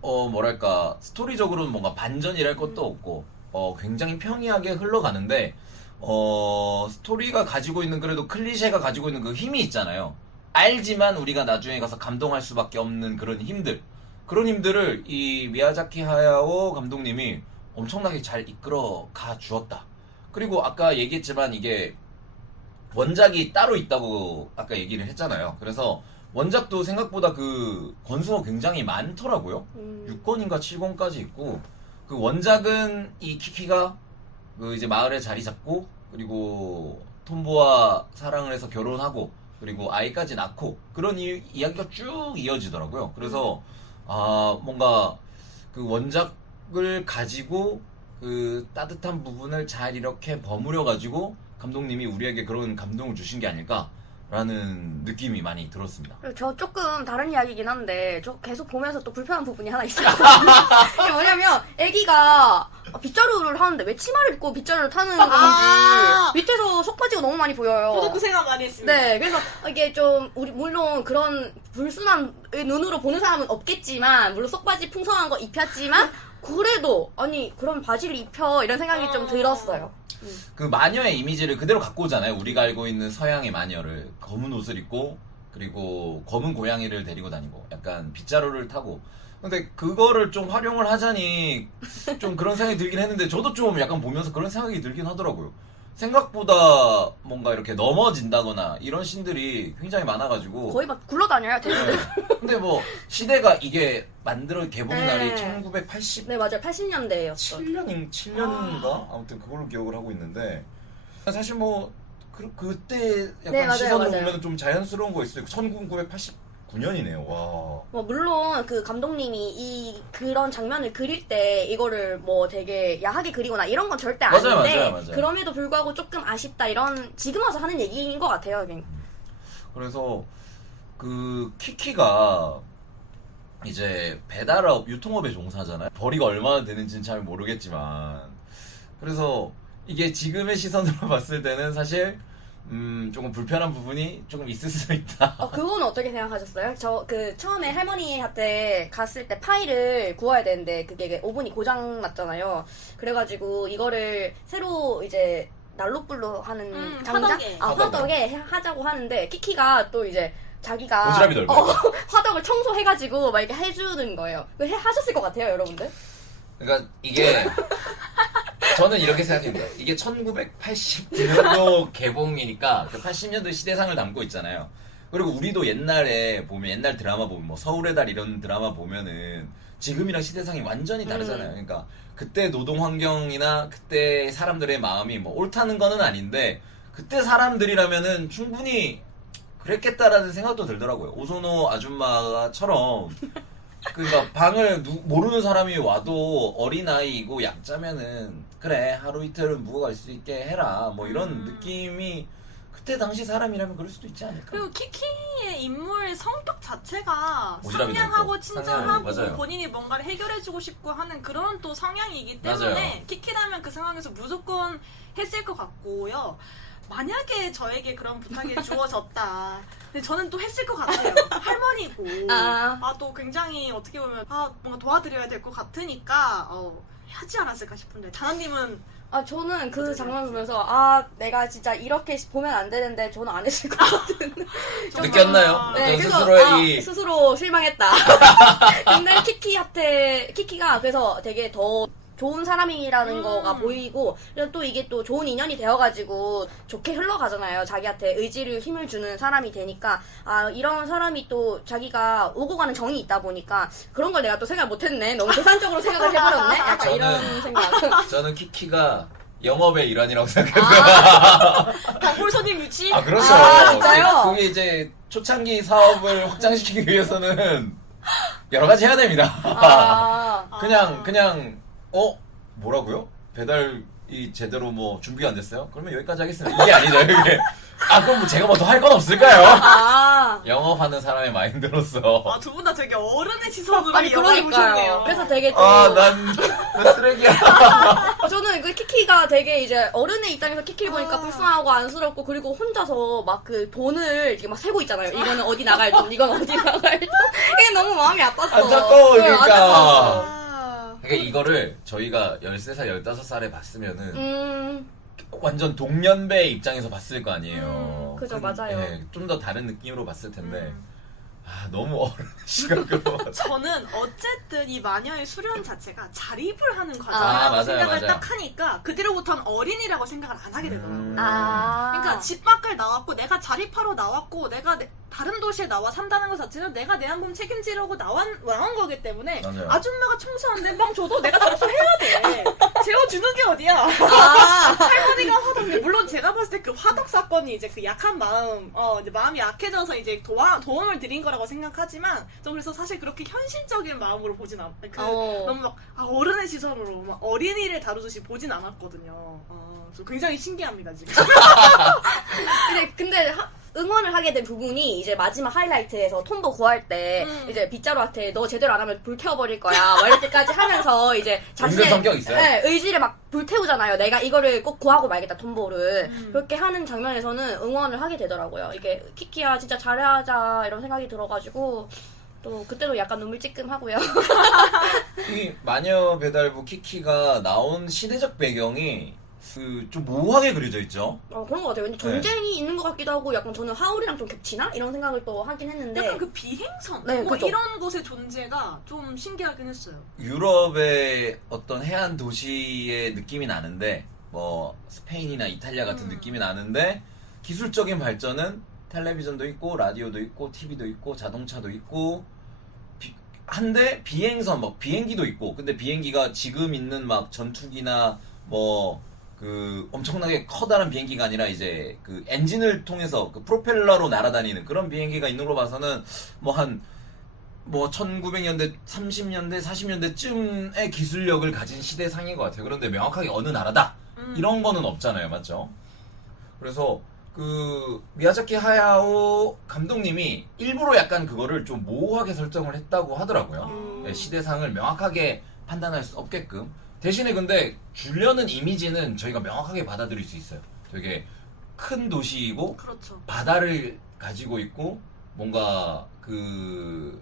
뭐랄까 스토리적으로는 뭔가 반전이랄 것도 없고 굉장히 평이하게 흘러가는데 스토리가 가지고 있는 그래도 클리셰가 가지고 있는 그 힘이 있잖아요. 알지만 우리가 나중에 가서 감동할 수밖에 없는 그런 힘들을 이 미야자키 하야오 감독님이 엄청나게 잘 이끌어 가 주었다. 그리고 아까 얘기했지만 이게 원작이 따로 있다고 아까 얘기를 했잖아요. 그래서 원작도 생각보다 그 권수가 굉장히 많더라고요. 6권인가 7권까지 있고 그 원작은 이 키키가 그 이제 마을에 자리 잡고 그리고 톰보와 사랑을 해서 결혼하고 그리고 아이까지 낳고 그런 이야기가 쭉 이어지더라고요. 그래서 뭔가 그 원작을 가지고 그 따뜻한 부분을 잘 이렇게 버무려 가지고 감독님이 우리에게 그런 감동을 주신 게 아닐까라는 느낌이 많이 들었습니다. 저 조금 다른 이야기긴 한데 저 계속 보면서 또 불편한 부분이 하나 있어요. 이게 뭐냐면 애기가 빗자루를 하는데 왜 치마를 입고 빗자루를 타는 건지 밑에서 속바지가 너무 많이 보여요. 저도 그 생각 많이 했습니다. 네, 그래서 이게 좀 물론 그런 불순한 눈으로 보는 사람은 없겠지만 물론 속바지 풍성한 거 입혔지만 그래도 아니 그런 바지를 입혀 이런 생각이 좀 들었어요. 그 마녀의 이미지를 그대로 갖고 오잖아요. 우리가 알고 있는 서양의 마녀를 검은 옷을 입고 그리고 검은 고양이를 데리고 다니고 약간 빗자루를 타고 근데 그거를 좀 활용을 하자니 좀 그런 생각이 들긴 했는데 저도 좀 약간 보면서 그런 생각이 들긴 하더라고요. 생각보다 뭔가 이렇게 넘어진다거나 이런 씬들이 굉장히 많아가지고 거의 막 굴러다녀요, 대부분. 근데 뭐 시대가 이게 만들어 개봉 네. 날이 1987년인가? 네, 맞아요. 80년대였어. 7년인가? 아무튼 그걸로 기억을 하고 있는데 사실 뭐 그때 약간 네, 맞아요, 시선으로 맞아요. 보면 좀 자연스러운 거 있어요. 1989년이네요. 와. 뭐 물론 그 감독님이 그런 장면을 그릴 때 이거를 뭐 되게 야하게 그리거나 이런 건 절대 맞아요, 아닌데 맞아요. 그럼에도 불구하고 조금 아쉽다 이런 지금 와서 하는 얘기인 것 같아요. 그냥. 그래서 그 키키가 이제 배달업 유통업에 종사하잖아요. 벌이가 얼마나 되는지는 잘 모르겠지만 그래서 이게 지금의 시선으로 봤을 때는 사실 조금 불편한 부분이 조금 있을 수 있다. 그건 어떻게 생각하셨어요? 저 처음에 할머니한테 갔을 때 파이를 구워야 되는데 그게 오븐이 고장 났잖아요. 그래가지고 이거를 새로 이제 난로불로 하는 장작? 화덕에 하자고 하는데 키키가 또 이제 자기가 오지랖이 넓어요. 화덕을 청소해가지고 막 이렇게 해주는 거예요. 하셨을 것 같아요, 여러분들? 그러니까 이게 저는 이렇게 생각합니다. 이게 1989년도 개봉이니까 그 80년대 시대상을 담고 있잖아요. 그리고 우리도 옛날에 보면 옛날 드라마 보면 뭐 서울의 달 이런 드라마 보면은 지금이랑 시대상이 완전히 다르잖아요. 그러니까 그때 노동 환경이나 그때 사람들의 마음이 뭐 옳다는 거는 아닌데 그때 사람들이라면은 충분히 그랬겠다라는 생각도 들더라고요. 오소노 아줌마처럼 그러니까 방을 모르는 사람이 와도 어린아이이고 약자면은 그래 하루 이틀은 묵어갈 수 있게 해라 뭐 이런 느낌이 그때 당시 사람이라면 그럴 수도 있지 않을까. 그리고 키키의 인물 성격 자체가 오지랖이 상냥하고 넓고. 친절하고 맞아요. 본인이 뭔가를 해결해주고 싶고 하는 그런 또 성향이기 때문에 맞아요. 키키라면 그 상황에서 무조건 했을 것 같고요. 만약에 저에게 그런 부탁이 주어졌다. 근데 저는 또 했을 것 같아요. 할머니고. 또 굉장히 어떻게 보면, 뭔가 도와드려야 될 것 같으니까, 하지 않았을까 싶은데. 다나님은. 저는 그 장면 보면서, 내가 진짜 이렇게 보면 안 되는데, 저는 안 했을 것 같은. 느꼈나요? 네, 어떤 그래서, 스스로 실망했다. 근데 키키가 그래서 되게 더 좋은 사람이라는 거가 보이고 또 이게 또 좋은 인연이 되어가지고 좋게 흘러가잖아요. 자기한테 의지를 힘을 주는 사람이 되니까 이런 사람이 또 자기가 오고 가는 정이 있다 보니까 그런 걸 내가 또 생각 못했네. 너무 계산적으로 생각을 해버렸네. 약간 이런 생각. 저는 키키가 영업의 일환이라고 생각해요. 단골 손님 유치? 그렇죠. 진짜요? 그게 이제 초창기 사업을 확장시키기 위해서는 여러 가지 해야 됩니다. 그냥 뭐라고요? 배달이 제대로 뭐 준비가 안 됐어요? 그러면 여기까지 하겠습니다. 이게 아니죠, 이게. 그럼 뭐 제가 뭐 더 할 건 없을까요? 영업하는 사람의 마인드로서. 두 분 다 되게 어른의 시선으로 아니, 그러니까요. 그래서 되게 좀. 난 쓰레기야. 저는 그 키키가 되게 이제 어른의 입장에서 키키를 보니까 불쌍하고 안쓰럽고 그리고 혼자서 막 그 돈을 이렇게 막 세고 있잖아요. 이거는 어디 나갈 돈, 이건 어디 나갈 돈. 이게 너무 마음이 아팠어. 안타까워, 그러니까. 안타까웠어. 그러니까 이거를 저희가 13살, 15살에 봤으면은 완전 동년배 입장에서 봤을 거 아니에요. 그죠, 맞아요. 네, 좀 더 다른 느낌으로 봤을 텐데 너무 어른 시각으로. 저는 어쨌든 이 마녀의 수련 자체가 자립을 하는 과정이라고 생각을 맞아요. 딱 하니까 그뒤로부터는 어린이라고 생각을 안 하게 되더라고요. 아. 그러니까 집 밖을 나왔고 내가 자립하러 나왔고 내가 다른 도시에 나와 산다는 것 자체는 내가 내 한 몸 책임지려고 나온 거기 때문에 맞아요. 아줌마가 청소하는데 방 줘도 내가 청소해야 돼. 재워주는 게 어디야. 아. 할머니가 화덕, 물론 제가 봤을 때 그 화덕 사건이 이제 그 약한 마음, 이제 마음이 약해져서 이제 도움을 드린 거라고 생각하지만, 좀 그래서 사실 그렇게 현실적인 마음으로 보진 너무 막, 어른의 시선으로 막 어린이를 다루듯이 보진 않았거든요. 그래서 굉장히 신기합니다, 지금. 근데 응원을 하게 된 부분이 이제 마지막 하이라이트에서 톰보 구할 때 이제 빗자루한테 너 제대로 안 하면 불 태워버릴 거야 막 이렇게까지 하면서 이제 자신의 성격 있어요. 네, 의지를 막 불태우잖아요. 내가 이거를 꼭 구하고 말겠다 톰보를. 그렇게 하는 장면에서는 응원을 하게 되더라고요. 이게 키키야 진짜 잘하자 이런 생각이 들어가지고 또 그때도 약간 눈물 찔끔하고요. 이 마녀 배달부 키키가 나온 시대적 배경이 좀 모호하게 그려져 있죠. 그런 것 같아요. 왠지 전쟁이 있는 것 같기도 하고 약간 저는 하울이랑 좀 겹치나? 이런 생각을 또 하긴 했는데 약간 그 비행선 네, 그죠. 이런 곳의 존재가 좀 신기하긴 했어요. 유럽의 어떤 해안 도시의 느낌이 나는데 뭐 스페인이나 이탈리아 같은 느낌이 나는데 기술적인 발전은 텔레비전도 있고 라디오도 있고 TV도 있고 자동차도 있고 한데 비행선 뭐 비행기도 있고 근데 비행기가 지금 있는 막 전투기나 뭐 그 엄청나게 커다란 비행기가 아니라 이제 그 엔진을 통해서 그 프로펠러로 날아다니는 그런 비행기가 있는 걸로 봐서는 뭐 1900년대, 30년대, 40년대쯤의 기술력을 가진 시대상인 것 같아요. 그런데 명확하게 어느 나라다 이런 거는 없잖아요, 맞죠? 그래서 그 미야자키 하야오 감독님이 일부러 약간 그거를 좀 모호하게 설정을 했다고 하더라고요. 네, 시대상을 명확하게 판단할 수 없게끔. 대신에 근데 주려는 이미지는 저희가 명확하게 받아들일 수 있어요. 되게 큰 도시이고 그렇죠. 바다를 가지고 있고 뭔가 그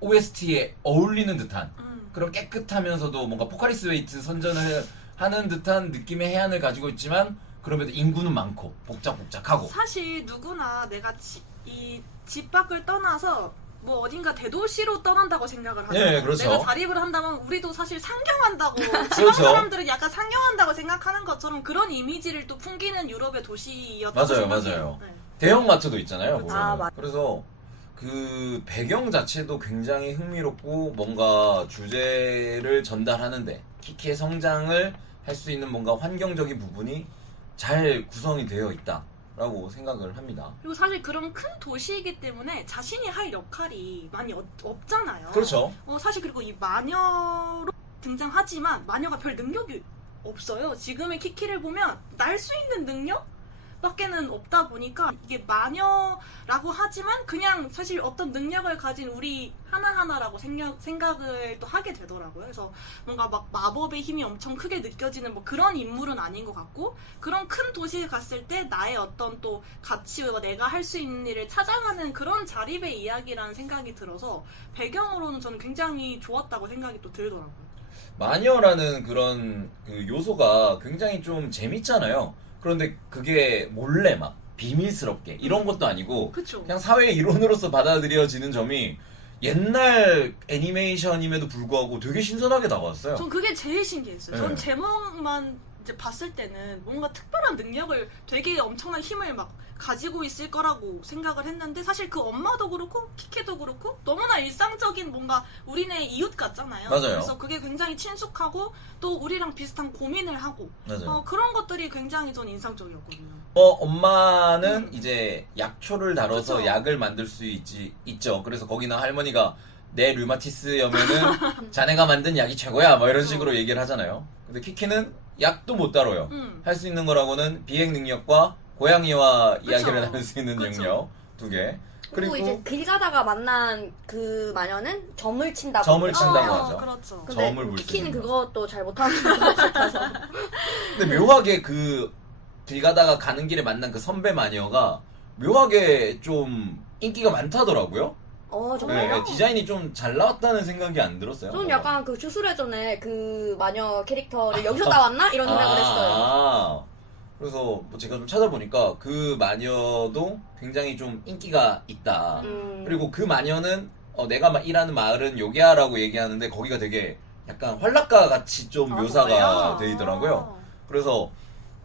OST에 어울리는 듯한 그런 깨끗하면서도 뭔가 포카리스 웨이트 선전을 하는 듯한 느낌의 해안을 가지고 있지만 그럼에도 인구는 많고 복잡복잡하고. 사실 누구나 내가 이 집 밖을 떠나서 뭐 어딘가 대도시로 떠난다고 생각을 하잖아요. 네, 그렇죠. 내가 자립을 한다면 우리도 사실 상경한다고 지방 그렇죠. 사람들은 약간 상경한다고 생각하는 것처럼 그런 이미지를 또 풍기는 유럽의 도시였다고 맞아요, 생각해요. 맞아요. 네. 대형마트도 있잖아요. 그렇죠. 보면은. 아, 맞- 그래서 그 배경 자체도 굉장히 흥미롭고 뭔가 주제를 전달하는데 키키의 성장을 할 수 있는 뭔가 환경적인 부분이 잘 구성이 되어 있다라고 생각을 합니다. 그리고 사실 그런 큰 도시이기 때문에 자신이 할 역할이 많이 없잖아요. 그렇죠. 사실 그리고 이 마녀로 등장하지만 마녀가 별 능력이 없어요. 지금의 키키를 보면 날 수 있는 능력? 밖에는 없다 보니까 이게 마녀라고 하지만 그냥 사실 어떤 능력을 가진 우리 하나하나라고 생각을 또 하게 되더라고요. 그래서 뭔가 막 마법의 힘이 엄청 크게 느껴지는 뭐 그런 인물은 아닌 것 같고 그런 큰 도시에 갔을 때 나의 어떤 또 가치와 내가 할 수 있는 일을 찾아가는 그런 자립의 이야기라는 생각이 들어서 배경으로는 저는 굉장히 좋았다고 생각이 또 들더라고요. 마녀라는 그런 그 요소가 굉장히 좀 재밌잖아요. 그런데 그게 몰래 막 비밀스럽게 이런 것도 아니고 그쵸? 그냥 사회의 일원으로서 받아들여지는 점이 옛날 애니메이션임에도 불구하고 되게 신선하게 다가왔어요. 전 그게 제일 신기했어요. 네. 전 제목만 이제 봤을 때는 뭔가 특별한 능력을 되게 엄청난 힘을 막 가지고 있을 거라고 생각을 했는데 사실 그 엄마도 그렇고 키키도 그렇고 너무나 일상적인 뭔가 우리네 이웃 같잖아요. 맞아요. 그래서 그게 굉장히 친숙하고 또 우리랑 비슷한 고민을 하고 맞아요. 그런 것들이 굉장히 전 인상적이었거든요. 엄마는 이제 약초를 다뤄서 그쵸. 약을 만들 수 있죠. 그래서 거기는 할머니가 내 류마티스염에는 자네가 만든 약이 최고야. 뭐 이런 식으로 얘기를 하잖아요. 근데 키키는 약도 못 다뤄요. 할 수 있는 거라고는 비행 능력과 고양이와 이야기를 나눌 수 있는 그쵸. 능력 두 개. 그리고 이제 길 가다가 만난 그 마녀는 점을 친다고. 점을 친다고 하죠. 그렇죠. 근데 점을 볼수 키키는 있는 그것도 잘 못하는 것 같아서. 근데 묘하게 그 길 가다가 가는 길에 만난 그 선배 마녀가 묘하게 좀 인기가 많다더라고요. 정말요? 네, 디자인이 좀 잘 나왔다는 생각이 안 들었어요. 좀 약간 그 주술회전에 그 마녀 캐릭터를 여기서 나왔나? 이런 생각을 했어요. 그래서 뭐 제가 좀 찾아보니까 그 마녀도 굉장히 좀 인기가 있다. 그리고 그 마녀는 내가 일하는 마을은 요게야라고 얘기하는데 거기가 되게 약간 활락가 같이 좀 묘사가 돼 있더라고요. 그래서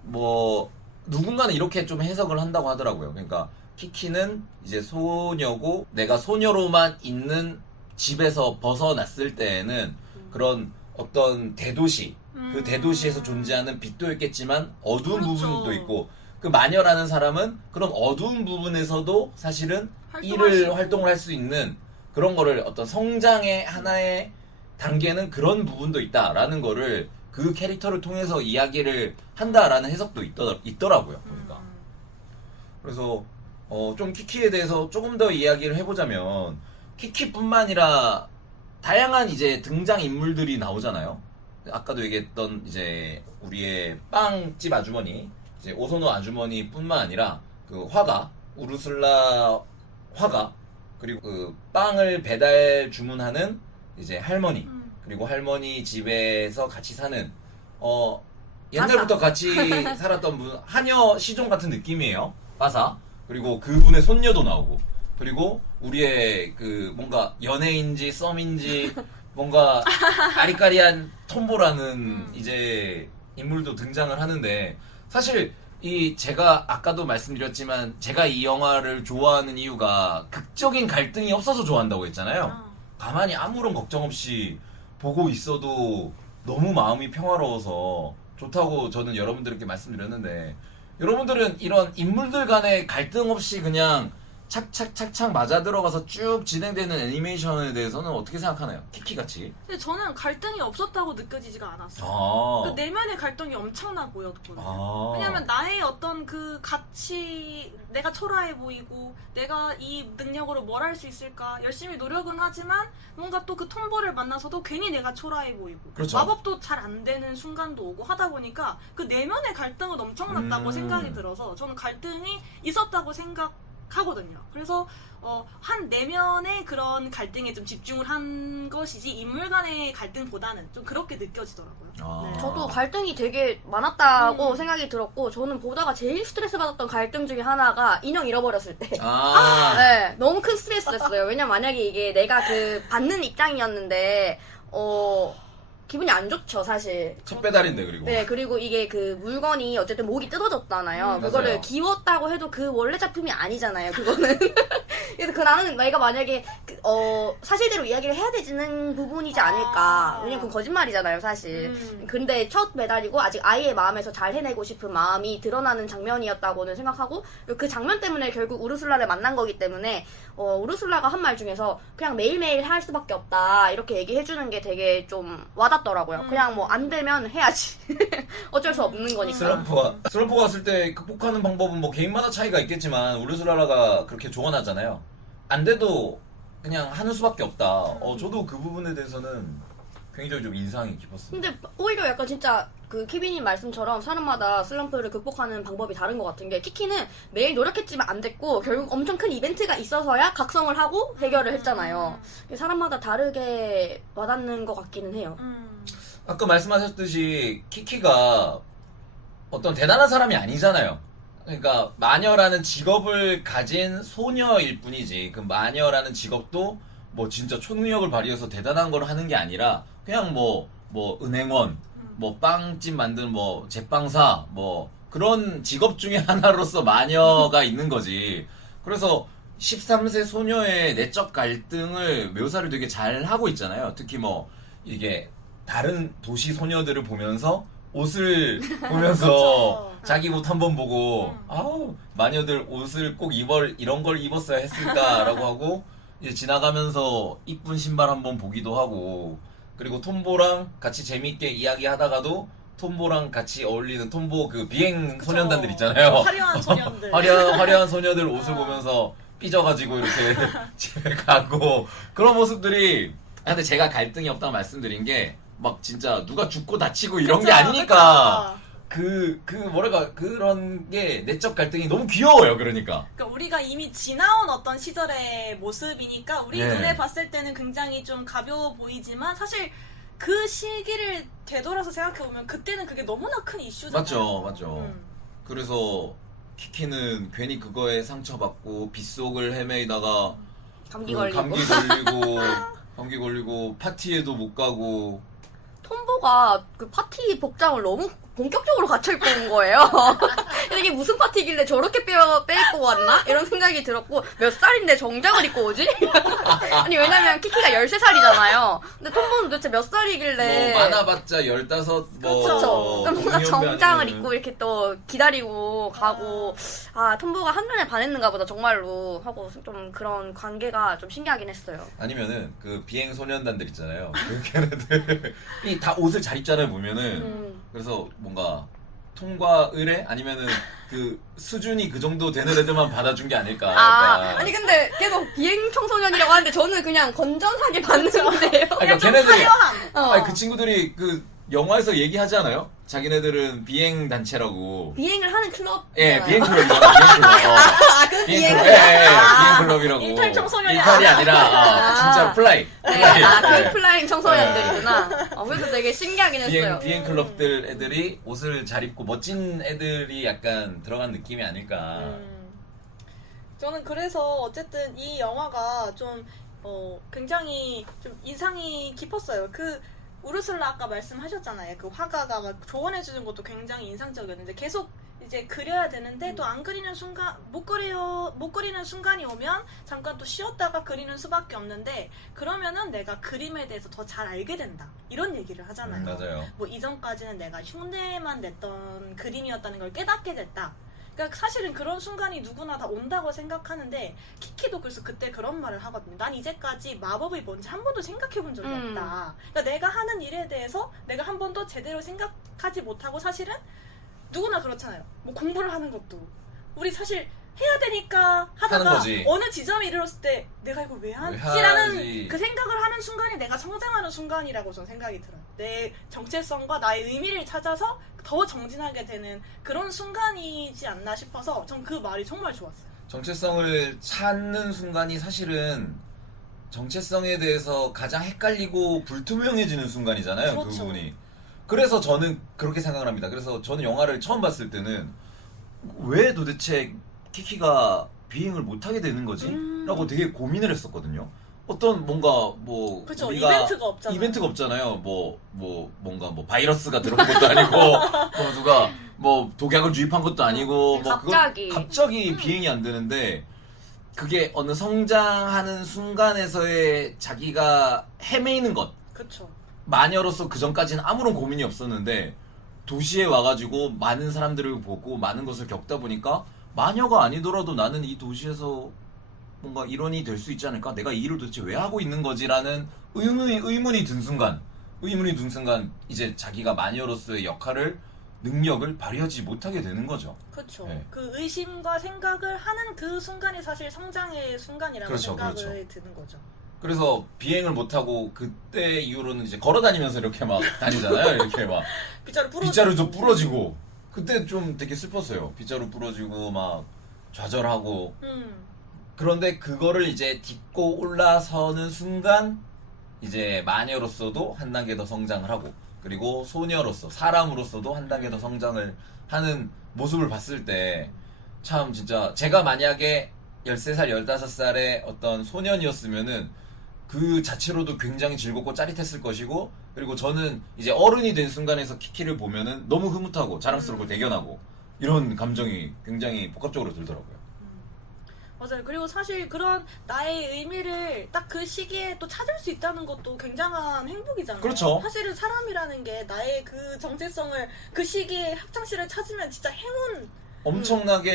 뭐 누군가는 이렇게 좀 해석을 한다고 하더라고요. 그러니까 키키는 이제 소녀고 내가 소녀로만 있는 집에서 벗어났을 때에는 그런 어떤 대도시 그 대도시에서 존재하는 빛도 있겠지만 어두운 그렇죠. 부분도 있고 그 마녀라는 사람은 그런 어두운 부분에서도 사실은 활동을 할 수 있는 그런 거를 어떤 성장의 하나의 단계는 그런 부분도 있다라는 거를 그 캐릭터를 통해서 이야기를 한다라는 해석도 있더라고요. 보니까. 그래서 좀 키키에 대해서 조금 더 이야기를 해보자면 키키뿐만 아니라 다양한 이제 등장 인물들이 나오잖아요. 아까도 얘기했던 이제 우리의 빵집 아주머니, 이제 오소노 아주머니뿐만 아니라 그 화가 우르슬라 화가 그리고 그 빵을 배달 주문하는 이제 할머니 그리고 할머니 집에서 같이 사는 옛날부터 같이 살았던 분 하녀 시종 같은 느낌이에요. 빠사. 그리고 그분의 손녀도 나오고 그리고 우리의 그 뭔가 연애인지 썸인지 뭔가 아리까리한 톰보라는 이제 인물도 등장을 하는데 사실 이 제가 아까도 말씀드렸지만 제가 이 영화를 좋아하는 이유가 극적인 갈등이 없어서 좋아한다고 했잖아요. 가만히 아무런 걱정 없이 보고 있어도 너무 마음이 평화로워서 좋다고 저는 여러분들께 말씀드렸는데 여러분들은 이런 인물들 간의 갈등 없이 그냥 착착착착 맞아 들어가서 쭉 진행되는 애니메이션에 대해서는 어떻게 생각하나요? 키키같이. 근데 저는 갈등이 없었다고 느껴지지가 않았어요. 아. 그 내면의 갈등이 엄청나 보였거든요. 아. 왜냐면 나의 어떤 그 가치, 내가 초라해 보이고 내가 이 능력으로 뭘 할 수 있을까 열심히 노력은 하지만 뭔가 또 그 톰보를 만나서도 괜히 내가 초라해 보이고 그렇죠. 마법도 잘 안 되는 순간도 오고 하다 보니까 그 내면의 갈등은 엄청났다고 생각이 들어서 저는 갈등이 있었다고 생각하거든요. 그래서 한 내면의 그런 갈등에 좀 집중을 한 것이지 인물 간의 갈등보다는 좀 그렇게 느껴지더라고요. 아. 네. 저도 갈등이 되게 많았다고 생각이 들었고 저는 보다가 제일 스트레스 받았던 갈등 중에 하나가 인형 잃어버렸을 때 아. 네, 너무 큰 스트레스였어요. 왜냐면 만약에 이게 내가 그 받는 입장이었는데 기분이 안 좋죠, 사실. 첫 배달인데 그리고. 네, 그리고 이게 그 물건이 어쨌든 목이 뜯어졌잖아요. 그거를 맞아요. 기웠다고 해도 그 원래 작품이 아니잖아요, 그거는. 그래서 그 나는 내가 만약에 사실대로 이야기를 해야 되는 부분이지 않을까. 왜냐면 그건 거짓말이잖아요, 사실. 근데 첫 배달이고 아직 아이의 마음에서 잘 해내고 싶은 마음이 드러나는 장면이었다고는 생각하고 그 장면 때문에 결국 우르슬라를 만난 거기 때문에 우르슬라가 한 말 중에서 그냥 매일매일 할 수밖에 없다 이렇게 얘기해주는 게 되게 좀 와닿더라고요. 그냥 뭐 안 되면 해야지. 어쩔 수 없는 거니까. 슬럼프가 왔을 때 극복하는 방법은 뭐 개인마다 차이가 있겠지만 우르슬라라가 그렇게 조언하잖아요. 안 돼도 그냥 하는 수밖에 없다. 저도 그 부분에 대해서는 굉장히 좀 인상이 깊었습니다. 근데 오히려 약간 진짜 그 키비님 말씀처럼 사람마다 슬럼프를 극복하는 방법이 다른 것 같은 게 키키는 매일 노력했지만 안 됐고 결국 엄청 큰 이벤트가 있어서야 각성을 하고 해결을 했잖아요. 사람마다 다르게 와닿는 것 같기는 해요. 아까 말씀하셨듯이 키키가 어떤 대단한 사람이 아니잖아요. 그러니까 마녀라는 직업을 가진 소녀일 뿐이지 그 마녀라는 직업도 뭐 진짜 초능력을 발휘해서 대단한 걸 하는 게 아니라 그냥 뭐 은행원, 뭐 빵집 만드는 뭐 제빵사, 뭐 그런 직업 중에 하나로서 마녀가 있는 거지. 그래서 13세 소녀의 내적 갈등을 묘사를 되게 잘 하고 있잖아요. 특히 뭐 이게 다른 도시 소녀들을 보면서 옷을 보면서 그쵸. 자기 옷 한번 보고 아우 마녀들 옷을 꼭 이런 걸 입었어야 했을까라고 하고 이제 지나가면서 이쁜 신발 한번 보기도 하고 그리고 톰보랑 같이 재밌게 이야기하다가도 톰보랑 같이 어울리는 톰보 그 비행 소년단들 있잖아요. 화려한 소년들. 화려한 소녀들 옷을 보면서 삐져가지고 이렇게 집에 가고 그런 모습들이 근데 제가 갈등이 없다고 말씀드린 게 막 진짜 누가 죽고 다치고 이런 게 아니니까 뭐랄까 그런 게 내적 갈등이 너무 귀여워요. 그러니까 우리가 이미 지나온 어떤 시절의 모습이니까 우리 네. 눈에 봤을 때는 굉장히 좀 가벼워 보이지만 사실 그 시기를 되돌아서 생각해보면 그때는 그게 너무나 큰 이슈잖아요. 맞죠. 그래서 키키는 괜히 그거에 상처받고 빗속을 헤매다가 감기 그 걸리고. 감기 걸리고 파티에도 못 가고 톰보가 그 파티 복장을 너무 본격적으로 갖춰 입고 온 거예요. 이게 무슨 파티길래 저렇게 빼입고 왔나? 이런 생각이 들었고 몇 살인데 정장을 입고 오지? 아니 왜냐면 키키가 13살이잖아요. 근데 톰보는 도대체 몇 살이길래 뭐 많아봤자 15 그쵸. 뭐 뭔가 정장을 아니면은. 입고 이렇게 또 기다리고 가고 톰보가 한눈에 반했는가 보다 정말로 하고 좀 그런 관계가 좀 신기하긴 했어요. 아니면은 그 비행 소년단들 있잖아요. 그 걔네들이 다 옷을 잘 입잖아요 보면은. 그래서 뭔가 통과 의뢰 아니면은 그 수준이 그 정도 되는 애들만 받아준 게 아닐까. 약간. 아니 근데 계속 비행 청소년이라고 하는데 저는 그냥 건전하게 봤는데요. 그러니까 걔네들이 화려함. 그 친구들이 그 영화에서 얘기하지 않아요? 자기네들은 비행 단체라고. 비행을 하는 클럽. 예, 비행 클럽이잖아. 비행 클럽. 그 비행 비행. 클럽. 비행 클럽이라고. 일탈 청소년이 일탈이 아니라 진짜 플라이. 그 플라잉 청소년들이구나. 그래서 되게 신기하긴 했어요. 비행 클럽들 애들이 옷을 잘 입고 멋진 애들이 약간 들어간 느낌이 아닐까. 저는 그래서 어쨌든 이 영화가 좀 굉장히 좀 인상이 깊었어요. 그 우르슬라 아까 말씀하셨잖아요. 그 화가가 막 조언해주는 것도 굉장히 인상적이었는데 계속 이제 그려야 되는데 또 안 그리는 순간 못 그리는 순간이 오면 잠깐 또 쉬었다가 그리는 수밖에 없는데 그러면은 내가 그림에 대해서 더 잘 알게 된다 이런 얘기를 하잖아요. 맞아요. 뭐 이전까지는 내가 흉내만 냈던 그림이었다는 걸 깨닫게 됐다. 그러니까 사실은 그런 순간이 누구나 다 온다고 생각하는데 키키도 그래서 그때 그런 말을 하거든요. 난 이제까지 마법이 뭔지 한 번도 생각해 본 적이 없다. 그러니까 내가 하는 일에 대해서 내가 한 번도 제대로 생각하지 못하고 사실은 누구나 그렇잖아요. 뭐 공부를 하는 것도 우리 사실 해야 되니까 하는 하다가 거지. 어느 지점에 이르렀을 때 내가 이걸 왜 하지라는 그 생각을 하는 순간이 내가 성장하는 순간이라고 저는 생각이 들어요. 내 정체성과 나의 의미를 찾아서 더 정진하게 되는 그런 순간이지 않나 싶어서 전 그 말이 정말 좋았어요. 정체성을 찾는 순간이 사실은 정체성에 대해서 가장 헷갈리고 불투명해지는 순간이잖아요. 그 그렇죠. 부분이. 그래서 저는 그렇게 생각을 합니다. 그래서 저는 영화를 처음 봤을 때는 왜 도대체 키키가 비행을 못하게 되는 거지? 라고 되게 고민을 했었거든요. 어떤 뭔가 뭐 그쵸, 우리가 이벤트가 없잖아요. 없잖아요. 뭔가 뭐 바이러스가 들어온 것도 아니고 뭐 누가 뭐 독약을 주입한 것도 아니고 뭐 갑자기 비행이 안 되는데 그게 어느 성장하는 순간에서의 자기가 헤매이는 것. 그쵸. 마녀로서 그 전까지는 아무런 고민이 없었는데 도시에 와가지고 많은 사람들을 보고 많은 것을 겪다 보니까 마녀가 아니더라도 나는 이 도시에서 뭔가 일원이 될 수 있지 않을까? 내가 이 일을 도대체 왜 하고 있는 거지라는 의문이 든 순간 이제 자기가 마녀로서의 역할을 능력을 발휘하지 못하게 되는 거죠. 그렇죠. 네. 그 의심과 생각을 하는 그 순간이 사실 성장의 순간이라는 그렇죠, 생각을 그렇죠. 드는 거죠. 그래서 비행을 못하고 그때 이후로는 이제 걸어다니면서 이렇게 막 다니잖아요. 이렇게 막 빗자루 좀 부러지고 그때 좀 되게 슬펐어요. 빗자루 부러지고 막 좌절하고 그런데 그거를 이제 딛고 올라서는 순간 이제 마녀로서도 한 단계 더 성장을 하고 그리고 소녀로서 사람으로서도 한 단계 더 성장을 하는 모습을 봤을 때 참 진짜 제가 만약에 13살, 15살의 어떤 소년이었으면은 그 자체로도 굉장히 즐겁고 짜릿했을 것이고 그리고 저는 이제 어른이 된 순간에서 키키를 보면은 너무 흐뭇하고 자랑스럽고 대견하고 이런 감정이 굉장히 복합적으로 들더라고요. 맞아요. 그리고 사실 그런 나의 의미를 딱 그 시기에 또 찾을 수 있다는 것도 굉장한 행복이잖아요. 그렇죠. 사실은 사람이라는 게 나의 그 정체성을 그 시기에 학창시를 찾으면 진짜 행운. 엄청나게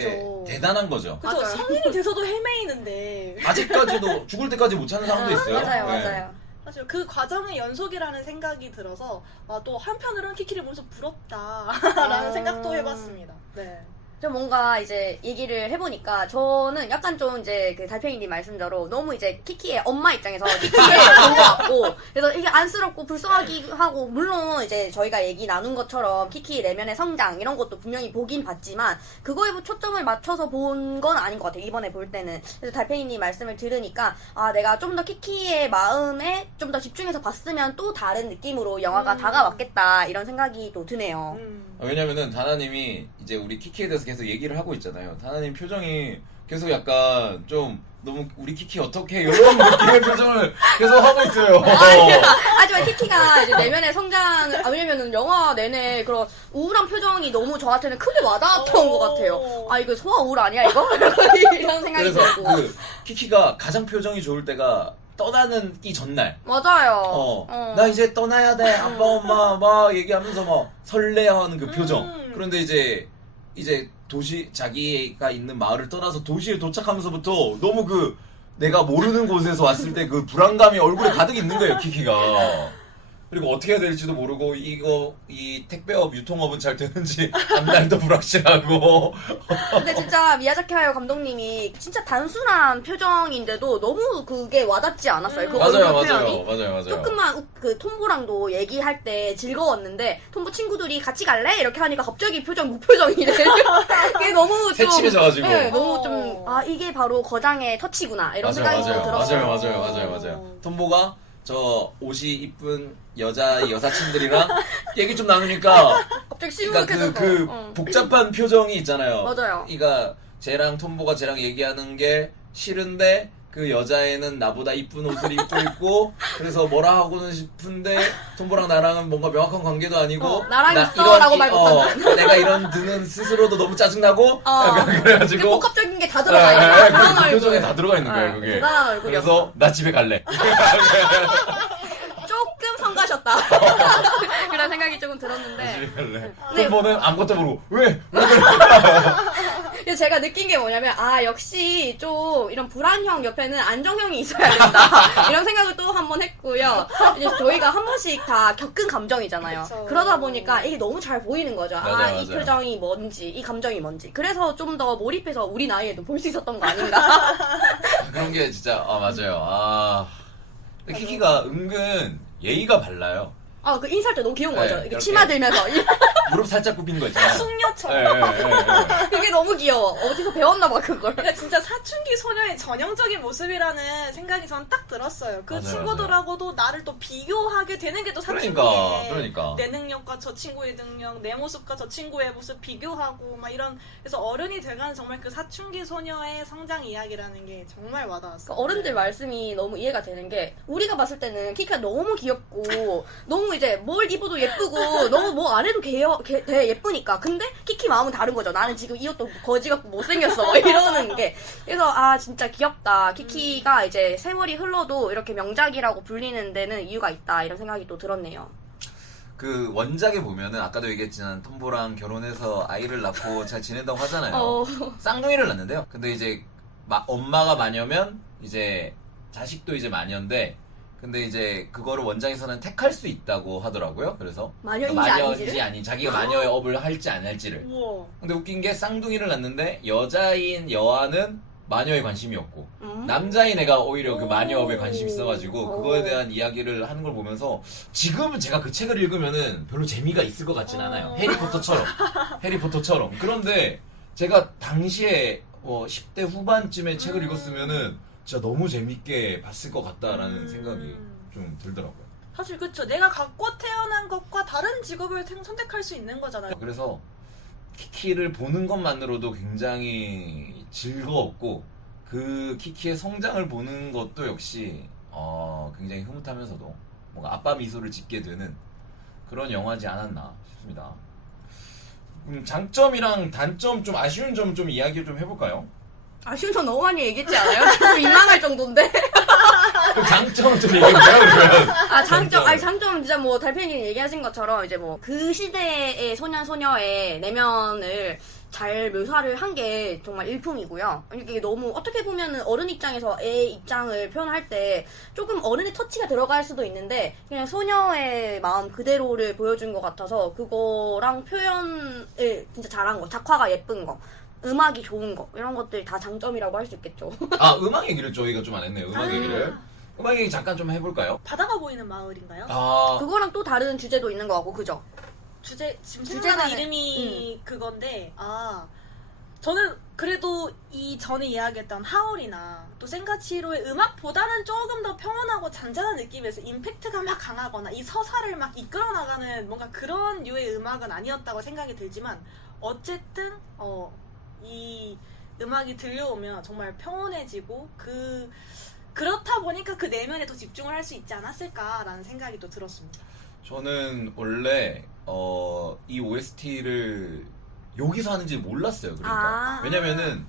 행운이죠. 대단한 거죠. 그죠? 맞아요. 성인이 돼서도 헤매이는데. 아직까지도 죽을 때까지 못 찾는 사람도 있어요. 맞아요. 사실 그 과정의 연속이라는 생각이 들어서 또 한편으로는 키키를 보면서 부럽다라는 생각도 해봤습니다. 네. 좀 뭔가 이제 얘기를 해보니까 저는 약간 좀 이제 그 달팽이님 말씀대로 너무 이제 키키의 엄마 입장에서 키키를 본 것 같고 그래서 이게 안쓰럽고 불쌍하기도 하고 물론 이제 저희가 얘기 나눈 것처럼 키키 내면의 성장 이런 것도 분명히 보긴 봤지만 그거에 초점을 맞춰서 본 건 아닌 것 같아요. 이번에 볼 때는. 그래서 달팽이님 말씀을 들으니까 아 내가 좀 더 키키의 마음에 좀 더 집중해서 봤으면 또 다른 느낌으로 영화가 다가왔겠다 이런 생각이 또 드네요. 왜냐면은 다나님이 이제 우리 키키에 대해서 계속 얘기를 하고 있잖아요. 다나님 표정이 계속 약간 좀 너무 우리 키키 어떻게 이런 느낌의 표정을 계속 하고 있어요. 하지만 키키가 이제 내면의 성장을 왜냐면은 영화 내내 그런 우울한 표정이 너무 저한테는 크게 와닿았던 것 같아요. 아 이거 소아 우울 아니야 이거? 이런 생각이 그래서 들고. 그 키키가 가장 표정이 좋을 때가 떠나는 이 전날. 맞아요. 나 이제 떠나야 돼. 아빠 엄마 막 얘기하면서 막 설레하는 그 표정. 그런데 이제 도시 자기가 있는 마을을 떠나서 도시에 도착하면서부터 너무 그 내가 모르는 곳에서 왔을 때 그 불안감이 얼굴에 가득 있는 거예요, 키키가. 그리고 어떻게 해야 될지도 모르고 이 택배업 유통업은 잘 되는지 앞날도 불확실하고. 근데 진짜 미야자키 하야오 감독님이 진짜 단순한 표정인데도 너무 그게 와닿지 않았어요. 그 얼굴 표현이. 맞아요. 조금만 그 톰보랑도 얘기할 때 즐거웠는데 톰보 친구들이 같이 갈래? 이렇게 하니까 갑자기 표정 무표정이래. 그게 너무 좀 새침해져가지고. 네, 너무 좀 아 이게 바로 거장의 터치구나 이런 생각이 들었어요. 맞아요. 톰보가 저 옷이 이쁜 여사친들이랑 얘기 좀 나누니까 갑자기 시무룩해져서 그 복잡한 표정이 있잖아요. 맞아요. 그러니까 톰보가 쟤랑 얘기하는 게 싫은데 그 여자애는 나보다 이쁜 옷을 입고 있고 그래서 뭐라 하고는 싶은데 톰보랑 나랑은 뭔가 명확한 관계도 아니고 나랑 있어 라고 말 못한다. 내가 이런 드는 스스로도 너무 짜증나고 약간 그래가지고 복합적인 게 다 들어가 있는 그 표정에 다 들어가 있는 거예요 그게. 대단한 얼굴이었어. 그래서 나 집에 갈래. 조금 성가셨다. 귀엽다. 그런 생각이 조금 들었는데. 네. 톤보는 아무것도 모르고 왜 그래? 그래서 제가 느낀 게 뭐냐면 역시 좀 이런 불안형 옆에는 안정형이 있어야 된다 이런 생각을 또 한 번 했고요. 이제 저희가 한 번씩 다 겪은 감정이잖아요. 그쵸. 그러다 보니까 이게 너무 잘 보이는 거죠. 맞아요, 이 맞아요. 표정이 뭔지, 이 감정이 뭔지. 그래서 좀 더 몰입해서 우리 나이에도 볼 수 있었던 거 아닌가. 그런 게 진짜 맞아요. 근데 키키가 은근 예의가 발라요. 그 인사할 때 너무 귀여운 네, 거죠. 이렇게 이렇게. 치마 들면서. 무릎 살짝 굽힌 거 있잖아요. 숙녀처럼. 예. 그게 너무 귀여워. 어디서 배웠나 봐, 그걸. 그러니까 진짜 사춘기 소녀의 전형적인 모습이라는 생각이 전 딱 들었어요. 그 맞아요, 친구들하고도 나를 또 비교하게 되는 게 또 사춘기에. 그러니까. 내 능력과 저 친구의 능력, 내 모습과 저 친구의 모습 비교하고 막 이런. 그래서 어른이 돼가는 정말 그 사춘기 소녀의 성장 이야기라는 게 정말 와닿았어요. 그러니까 어른들 말씀이 너무 이해가 되는 게 우리가 봤을 때는 키키가 너무 귀엽고 너무 이제 뭘 입어도 예쁘고 너무 뭐 안 해도 되게 예쁘니까 근데 키키 마음은 다른 거죠. 나는 지금 이 옷도 거지 같고 못생겼어 막 이러는 게 그래서 진짜 귀엽다. 키키가 이제 세월이 흘러도 이렇게 명작이라고 불리는 데는 이유가 있다 이런 생각이 또 들었네요. 그 원작에 보면은 아까도 얘기했지만 톰보랑 결혼해서 아이를 낳고 잘 지낸다고 하잖아요. 쌍둥이를 낳는데요. 근데 이제 엄마가 마녀면 이제 자식도 이제 마녀인데 근데 이제 그거를 원작에서는 택할 수 있다고 하더라고요. 그래서 마녀인지 아닌지 자기가 마녀의 업을 할지 안 할지를. 우와. 근데 웃긴 게 쌍둥이를 낳는데 여자인 여아는 마녀에 관심이 없고 남자인 애가 오히려 그 마녀업에 관심이 있어가지고 그거에 대한 이야기를 하는 걸 보면서 지금은 제가 그 책을 읽으면은 별로 재미가 있을 것 같진 않아요. 해리포터처럼. 그런데 제가 당시에 10대 후반쯤에 책을 읽었으면은 진짜 너무 재밌게 봤을 것 같다라는 생각이 좀 들더라고요. 사실 그쵸. 내가 갖고 태어난 것과 다른 직업을 선택할 수 있는 거잖아요. 그래서 키키를 보는 것만으로도 굉장히 즐거웠고 그 키키의 성장을 보는 것도 역시 굉장히 흐뭇하면서도 뭔가 아빠 미소를 짓게 되는 그런 영화지 않았나 싶습니다. 장점이랑 단점 좀 아쉬운 점 좀 이야기 좀 해볼까요? 아쉬운 점 너무 많이 얘기했지 않아요? 좀 민망할 정도인데. 그 장점을 좀 얘기해볼까요, 그러면? 장점 진짜 뭐 달팽이님 얘기하신 것처럼 이제 뭐 그 시대의 소녀의 내면을 잘 묘사를 한 게 정말 일품이고요. 이게 너무 어떻게 보면은 어른 입장에서 애 입장을 표현할 때 조금 어른의 터치가 들어갈 수도 있는데 그냥 소녀의 마음 그대로를 보여준 것 같아서 그거랑 표현을 진짜 잘한 거, 작화가 예쁜 거. 음악이 좋은 거 이런 것들이 다 장점이라고 할 수 있겠죠. 음악 얘기를 저희가 좀 안 했네요. 음악 얘기를. 음악 얘기 잠깐 좀 해볼까요? 바다가 보이는 마을인가요? 그거랑 또 다른 주제도 있는 것 같고 그죠? 지금 생각나는 이름이 그건데 저는 그래도 이 전에 이야기했던 하울이나 또 센가치히로의 음악보다는 조금 더 평온하고 잔잔한 느낌에서 임팩트가 막 강하거나 이 서사를 막 이끌어 나가는 뭔가 그런 류의 음악은 아니었다고 생각이 들지만 어쨌든 이 음악이 들려오면 정말 평온해지고 그렇다 보니까 그 내면에 더 집중을 할 수 있지 않았을까라는 생각이 또 들었습니다. 저는 원래 이 OST를 여기서 하는지 몰랐어요. 그러니까 왜냐면은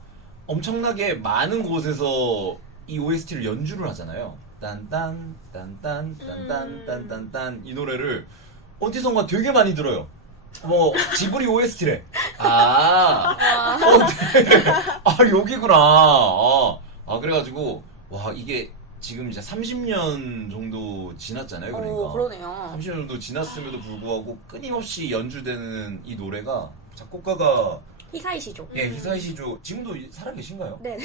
엄청나게 많은 곳에서 이 OST를 연주를 하잖아요. 딴딴 딴딴 딴딴 딴딴딴 이 노래를 어디선가 되게 많이 들어요. 지브리 OST래. 여기구나. 그래가지고 와 이게 지금 이제 30년 정도 지났잖아요. 그러니까. 그러네요. 30년 정도 지났음에도 불구하고 끊임없이 연주되는 이 노래가 작곡가가 히사이 시조. 예, 히사이 시조 지금도 살아계신가요? 네.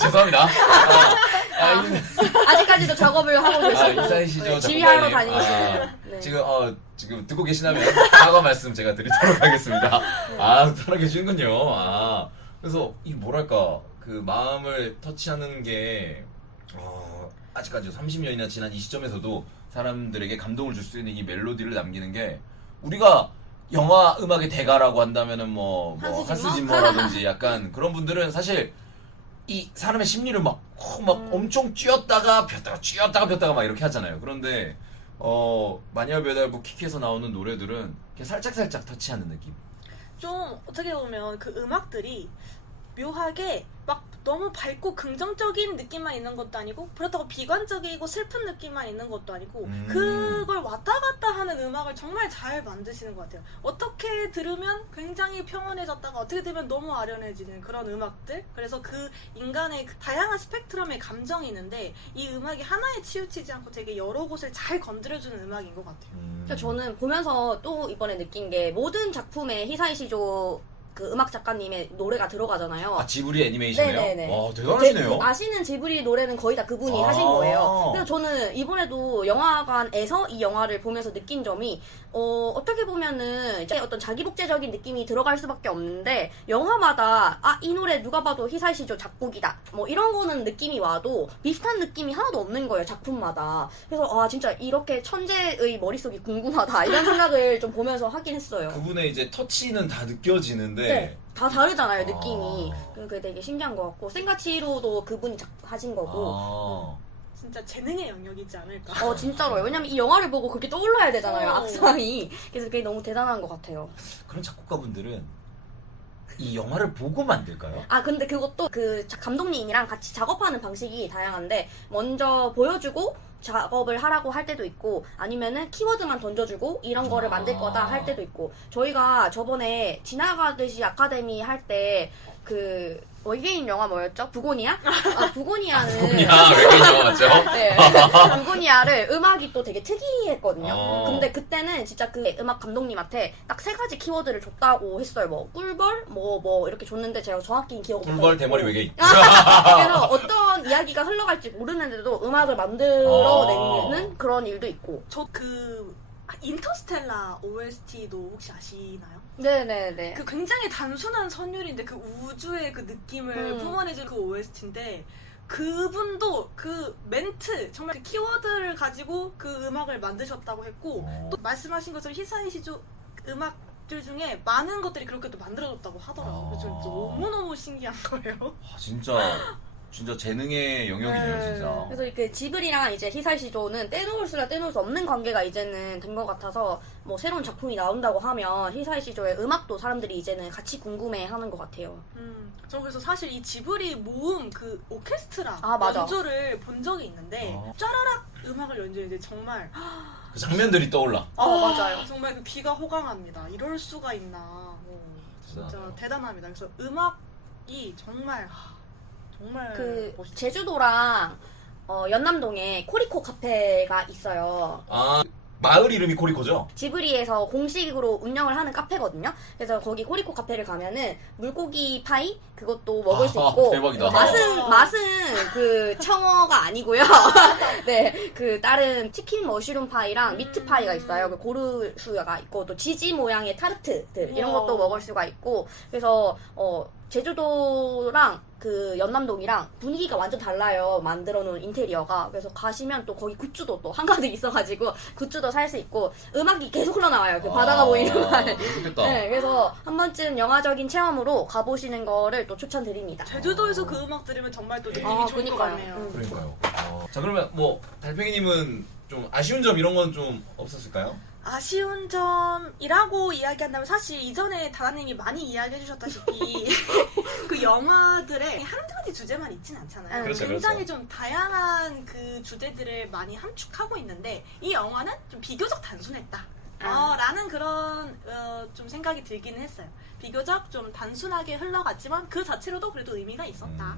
죄송합니다. 아직까지도 작업을 하고 계시고 히사이 시조 지휘하러 작곡가님. 다니시고. 네. 지금 듣고 계시다면 사과 말씀 제가 드리도록 하겠습니다. 살아계시는군요. 그래서 이 뭐랄까 그 마음을 터치하는 게 아직까지 30년이나 지난 이 시점에서도 사람들에게 감동을 줄 수 있는 이 멜로디를 남기는 게 우리가 영화 음악의 대가라고 한다면은 한스 짐머라든지 약간 그런 분들은 사실 이 사람의 심리를 막 엄청 쥐었다가 폈다가 막 이렇게 하잖아요. 그런데 마녀 배달부 키키에서 나오는 노래들은 살짝살짝 터치하는 느낌. 좀 어떻게 보면 그 음악들이 묘하게 막 너무 밝고 긍정적인 느낌만 있는 것도 아니고 그렇다고 비관적이고 슬픈 느낌만 있는 것도 아니고 그걸 왔다 갔다 하는 음악을 정말 잘 만드시는 것 같아요. 어떻게 들으면 굉장히 평온해졌다가 어떻게 들으면 너무 아련해지는 그런 음악들. 그래서 그 인간의 그 다양한 스펙트럼의 감정이 있는데 이 음악이 하나에 치우치지 않고 되게 여러 곳을 잘 건드려주는 음악인 것 같아요. 그러니까 저는 보면서 또 이번에 느낀 게 모든 작품에 히사이 시조 그 음악 작가님의 노래가 들어가잖아요. 아, 지브리 애니메이션이요? 네네네. 와, 대단하시네요. 아시는 지브리 노래는 거의 다 그분이 아. 하신 거예요. 그래서 저는 이번에도 영화관에서 이 영화를 보면서 느낀 점이 어떻게 보면은 이제 어떤 자기복제적인 느낌이 들어갈 수밖에 없는데 영화마다 이 노래 누가 봐도 히사이 시조 작곡이다 뭐 이런 거는 느낌이 와도 비슷한 느낌이 하나도 없는 거예요, 작품마다. 그래서 진짜 이렇게 천재의 머릿속이 궁금하다 이런 생각을 좀 보면서 하긴 했어요. 그분의 이제 터치는 다 느껴지는데 네, 다 다르잖아요, 느낌이. 아. 그게 되게 신기한 것 같고 생가치로도 그분이 하신 거고. 아. 진짜 재능의 영역이지 않을까. 진짜로요. 왜냐면 이 영화를 보고 그렇게 떠올라야 되잖아요, 어. 악상이. 그래서 그게 너무 대단한 것 같아요. 그런 작곡가분들은 이 영화를 보고 만들까요? 근데 그것도 그 감독님이랑 같이 작업하는 방식이 다양한데, 먼저 보여주고 작업을 하라고 할 때도 있고, 아니면은 키워드만 던져주고 이런 거를 만들 거다 할 때도 있고. 저희가 저번에 지나가듯이 아카데미 할 때 그 외계인 영화 뭐였죠? 부고니아? 부고니아는 외계인 영화 맞죠? 네. 부고니아를 음악이 또 되게 특이했거든요. 근데 그때는 진짜 그 음악 감독님한테 딱 3가지 키워드를 줬다고 했어요. 뭐 꿀벌, 뭐 이렇게 줬는데 제가 정확히 기억 못 꿀벌, 대머리, 외계인. 그래서 어떤 이야기가 흘러갈지 모르는데도 음악을 만들어내는 그런 일도 있고. 저 인터스텔라 OST도 혹시 아시나요? 네네네. 그 굉장히 단순한 선율인데 그 우주의 그 느낌을 뿜어내준 그 OST인데 그분도 그 멘트 정말 그 키워드를 가지고 그 음악을 만드셨다고 했고 또 말씀하신 것처럼 히사이 시조 음악들 중에 많은 것들이 그렇게 또 만들어졌다고 하더라고요. 그래서 저는 너무너무 신기한 거예요. 진짜 재능의 영역이네요, 네. 진짜. 그래서 이렇게 지브리랑 이제 히사이 시조는 떼놓을 수라 떼놓을 수 없는 관계가 이제는 된 것 같아서 뭐 새로운 작품이 나온다고 하면 히사이 시조의 음악도 사람들이 이제는 같이 궁금해하는 것 같아요. 저 그래서 사실 이 지브리 모음 그 오케스트라 맞아. 연주를 본 적이 있는데 짜라락 음악을 연주했는데 정말 그 장면들이 떠올라. 맞아요. 정말 그 귀가 호강합니다. 이럴 수가 있나. 진짜 대단합니다. 그래서 음악이 정말 그 멋있어요. 제주도랑 연남동에 코리코 카페가 있어요. 마을 이름이 코리코죠? 지브리에서 공식으로 운영을 하는 카페거든요. 그래서 거기 코리코 카페를 가면은 물고기 파이 그것도 먹을 수 있고 대박이다. 맛은 그 청어가 아니고요. 네, 그 다른 치킨 머쉬룸 파이랑 미트 파이가 있어요. 그 고를 수가 있고 또 지지 모양의 타르트들 이런 것도 먹을 수가 있고 그래서 제주도랑 그 연남동이랑 분위기가 완전 달라요. 만들어 놓은 인테리어가. 그래서 가시면 또 거기 굿즈도 또 한가득 있어가지고 굿즈도 살 수 있고 음악이 계속 흘러나와요. 그 바다가 보이는 말. 좋겠다. 네, 그래서 한 번쯤 영화적인 체험으로 가보시는 거를 또 추천드립니다. 제주도에서 그 음악 들으면 정말 또 느낌이 좋을 것 그러니까요. 같네요. 그러니까요. 자, 그러면 뭐 달팽이님은 좀 아쉬운 점 이런 건 좀 없었을까요? 아쉬운 점이라고 이야기한다면 사실 이전에 다나님이 많이 이야기해 주셨다시피 그 영화들의 한 가지 주제만 있진 않잖아요. 그렇죠, 굉장히 그렇죠. 좀 다양한 그 주제들을 많이 함축하고 있는데 이 영화는 좀 비교적 단순했다. 라는 그런 좀 생각이 들기는 했어요. 비교적 좀 단순하게 흘러갔지만 그 자체로도 그래도 의미가 있었다.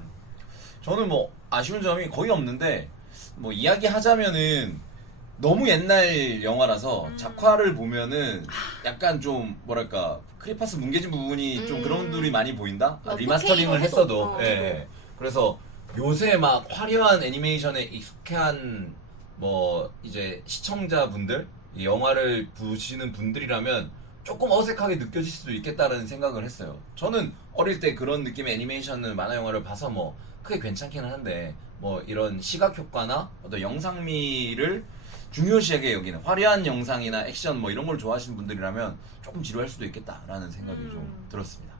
저는 뭐 아쉬운 점이 거의 없는데 뭐 이야기하자면은 너무 옛날 영화라서 작화를 보면은 약간 좀 뭐랄까 크레파스 뭉개진 부분이 좀 그런 분들이 많이 보인다? 리마스터링을 4K로 했어도 해도. 예. 그래서 요새 막 화려한 애니메이션에 익숙한 뭐 이제 시청자분들 이 영화를 보시는 분들이라면 조금 어색하게 느껴질 수도 있겠다는 생각을 했어요. 저는 어릴 때 그런 느낌의 애니메이션을 만화 영화를 봐서 뭐 크게 괜찮기는 한데 뭐 이런 시각 효과나 어떤 영상미를 중요시하게 여기는 화려한 영상이나 액션 뭐 이런 걸 좋아하시는 분들이라면 조금 지루할 수도 있겠다라는 생각이 좀 들었습니다.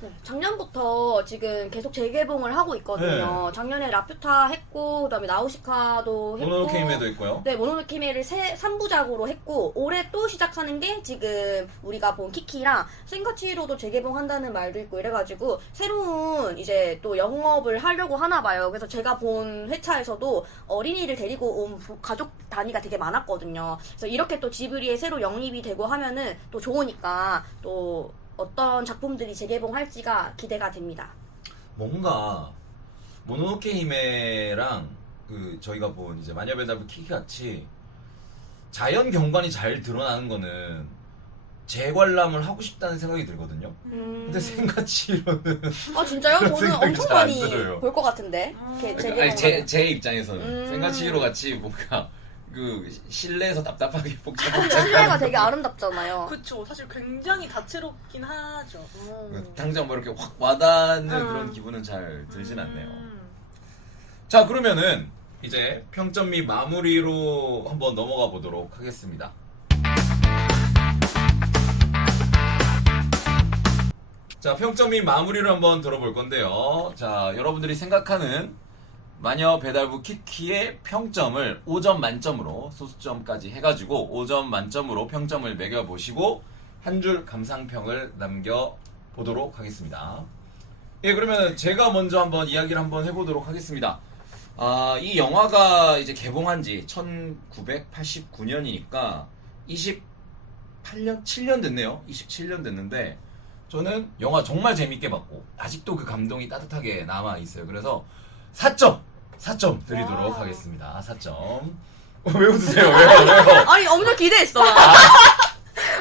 네, 작년부터 지금 계속 재개봉을 하고 있거든요. 네. 작년에 라퓨타 했고, 그 다음에 나우시카도 했고. 모노노케이메도 있고요. 네, 모노노케이메를 3부작으로 했고, 올해 또 시작하는 게 지금 우리가 본 키키랑 센가치히로도 재개봉한다는 말도 있고 이래가지고, 새로운 이제 또 영업을 하려고 하나 봐요. 그래서 제가 본 회차에서도 어린이를 데리고 온 가족 단위가 되게 많았거든요. 그래서 이렇게 또 지브리에 새로 영입이 되고 하면은 또 좋으니까 또 어떤 작품들이 재개봉할지가 기대가 됩니다. 뭔가 모노노케 히메랑 그 저희가 본 이제 마녀배달부 키키 같이 자연 경관이 잘 드러나는 거는 재관람을 하고 싶다는 생각이 들거든요. 근데 생가치로는 아 진짜요? 그런 저는 생각이 엄청 잘안 많이 들어요. 볼 것 같은데. 아니 제 입장에서는 생가치로 같이 뭔가 그 실내에서 답답하게 복잡복잡한 실내가 되게 아름답잖아요. 그쵸. 사실 굉장히 다채롭긴 하죠. 당장 뭐 이렇게 확 와닿는 그런 기분은 잘 들진 않네요. 음. 자, 그러면은 이제 평점 및 마무리로 한번 넘어가 보도록 하겠습니다. 자, 평점 및 마무리를 한번 들어볼 건데요. 자, 여러분들이 생각하는 마녀 배달부 키키의 평점을 5점 만점으로 소수점까지 해가지고 5점 만점으로 평점을 매겨보시고 한 줄 감상평을 남겨보도록 하겠습니다. 예, 그러면 제가 먼저 한번 이야기를 한번 해보도록 하겠습니다. 이 영화가 이제 개봉한 지 1989년이니까 28년? 7년 됐네요. 27년 됐는데 저는 영화 정말 재밌게 봤고 아직도 그 감동이 따뜻하게 남아있어요. 그래서 4점 드리도록 와. 하겠습니다. 4점. 왜 웃으세요? 왜요? 아니 엄청 기대했어요.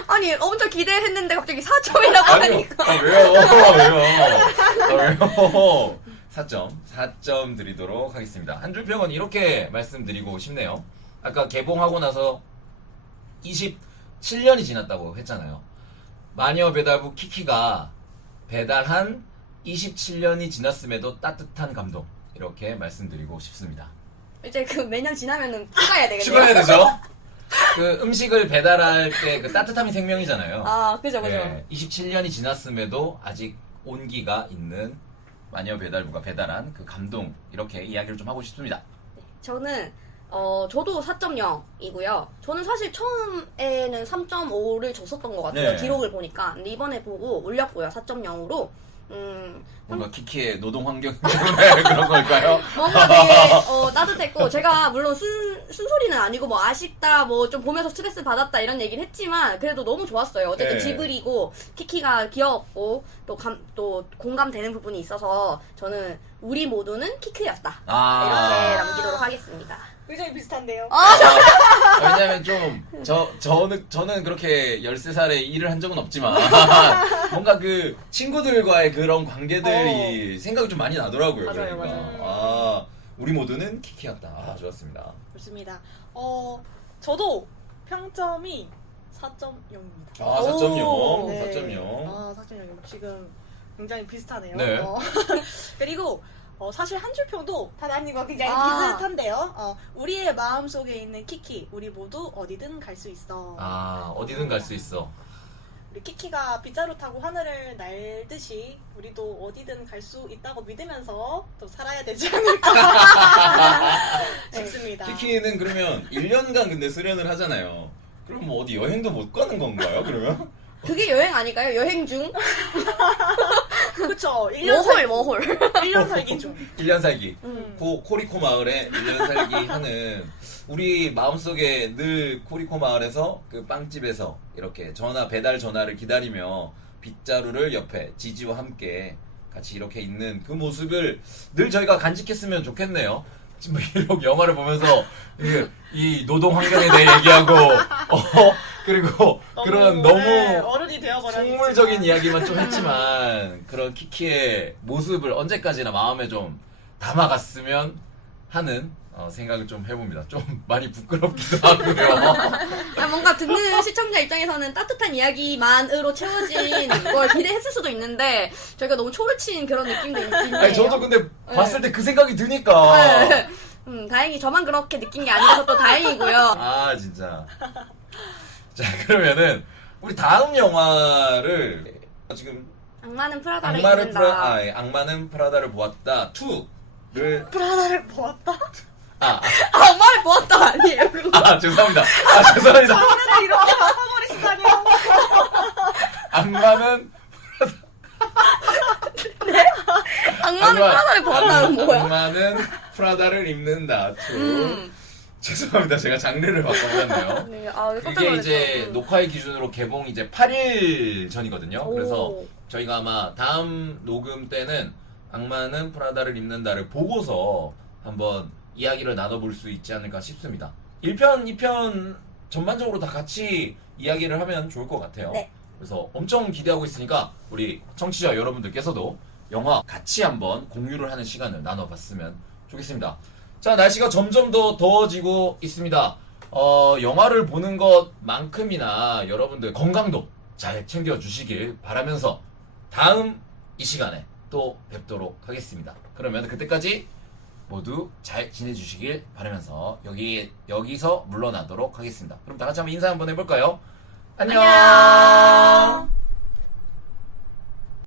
아니 엄청 기대했는데 갑자기 4점이라고 하니까. 왜요? 4점 드리도록 하겠습니다. 한 줄 평은 이렇게 말씀드리고 싶네요. 아까 개봉하고 나서 27년이 지났다고 했잖아요. 마녀 배달부 키키가 배달한 27년이 지났음에도 따뜻한 감동. 이렇게 말씀드리고 싶습니다. 이제 그 매년 지나면은 추가해야 되겠네요. 추가해야 되죠? 그 음식을 배달할 때 그 따뜻함이 생명이잖아요. 아 그죠. 27년이 지났음에도 아직 온기가 있는 마녀 배달부가 배달한 그 감동, 이렇게 이야기를 좀 하고 싶습니다. 저는 저도 4.0이고요. 저는 사실 처음에는 3.5를 줬었던 것 같아요. 네. 기록을 보니까. 근데 이번에 보고 올렸고요. 4.0으로. 뭔가 키키의 노동 환경 때문에 그런 걸까요? 뭔가 되게 따뜻했고 제가 물론 쓴소리는 아니고 뭐 아쉽다 뭐 좀 보면서 스트레스 받았다 이런 얘기를 했지만 그래도 너무 좋았어요. 어쨌든 네. 지브리고 키키가 귀여웠고 또 공감되는 부분이 있어서 저는 우리 모두는 키크였다 이렇게 남기도록 하겠습니다. 의견이 비슷한데요. 왜냐면 저는 그렇게 13살에 일을 한 적은 없지만 뭔가 그 친구들과의 그런 관계들이 생각이 좀 많이 나더라고요. 맞아요, 그러니까 우리 모두는 키키였다. 좋았습니다. 좋습니다. 저도 평점이 4.0입니다. 4.0. 네. 4.0. 4.0. 지금 굉장히 비슷하네요. 네. 그리고 사실 한 줄 평도 다나님과 굉장히 비슷한데요. 우리의 마음속에 있는 키키, 우리 모두 어디든 갈 수 있어. 어디든 갈 수 있어. 우리 키키가 빗자루 타고 하늘을 날듯이 우리도 어디든 갈 수 있다고 믿으면서 또 살아야 되지 않을까 싶습니다. 키키는 그러면 1년간 근데 수련을 하잖아요. 그럼 뭐 어디 여행도 못 가는 건가요, 그러면? 그게 여행 아닐까요? 여행 중? 그쵸. 1년 워홀. 1년 살기 중. 1년 살기. 음. 코리코 마을에 1년 살기 하는 우리 마음속에 늘 코리코 마을에서 그 빵집에서 이렇게 배달 전화를 기다리며 빗자루를 옆에 지지와 함께 같이 이렇게 있는 그 모습을 늘 저희가 간직했으면 좋겠네요. 지금 이렇게 영화를 보면서 이 노동 환경에 대해 얘기하고 그리고 그런 너무 어른이 되어버렸지만 속물적인 이야기만 좀 했지만 그런 키키의 모습을 언제까지나 마음에 좀 담아갔으면 하는 생각을 좀 해봅니다. 좀 많이 부끄럽기도 하고요. 뭔가 듣는 시청자 입장에서는 따뜻한 이야기만으로 채워진 걸 기대했을 수도 있는데 저희가 너무 초르친 그런 느낌도 있네요. 아니 저도 근데 봤을 때 그 생각이 드니까. 네. 다행히 저만 그렇게 느낀 게 아니라서 또 다행이고요. 진짜. 자, 그러면은 우리 다음 영화를 지금 악마는 프라다를 악마를 입는다. 예, 악마는 프라다를 보았다 2를 프라다를 보았다? 악마를 보았다 아니에요 그거. 죄송합니다. 죄송합니다. 장르를 이렇게 바꿔버리시다니요. 악마는 악마는 프라다를 보았다는 뭐야? 악마는 프라다를 입는다 2. 죄송합니다. 제가 장르를 바꿔버렸네요. 네, 깜짝 그게 놀랐죠. 이제 녹화일 기준으로 개봉 이제 8일 전이거든요. 그래서 오. 저희가 아마 다음 녹음 때는 악마는 프라다를 입는다를 보고서 한번 이야기를 나눠볼 수 있지 않을까 싶습니다. 1편, 2편 전반적으로 다 같이 이야기를 하면 좋을 것 같아요. 네. 그래서 엄청 기대하고 있으니까 우리 청취자 여러분들께서도 영화 같이 한번 공유를 하는 시간을 나눠봤으면 좋겠습니다. 자, 날씨가 점점 더 더워지고 있습니다. 영화를 보는 것만큼이나 여러분들 건강도 잘 챙겨주시길 바라면서 다음 이 시간에 또 뵙도록 하겠습니다. 그러면 그때까지 모두 잘 지내주시길 바라면서 여기서 물러나도록 하겠습니다. 그럼 다 같이 한번 인사 한번 해볼까요? 안녕!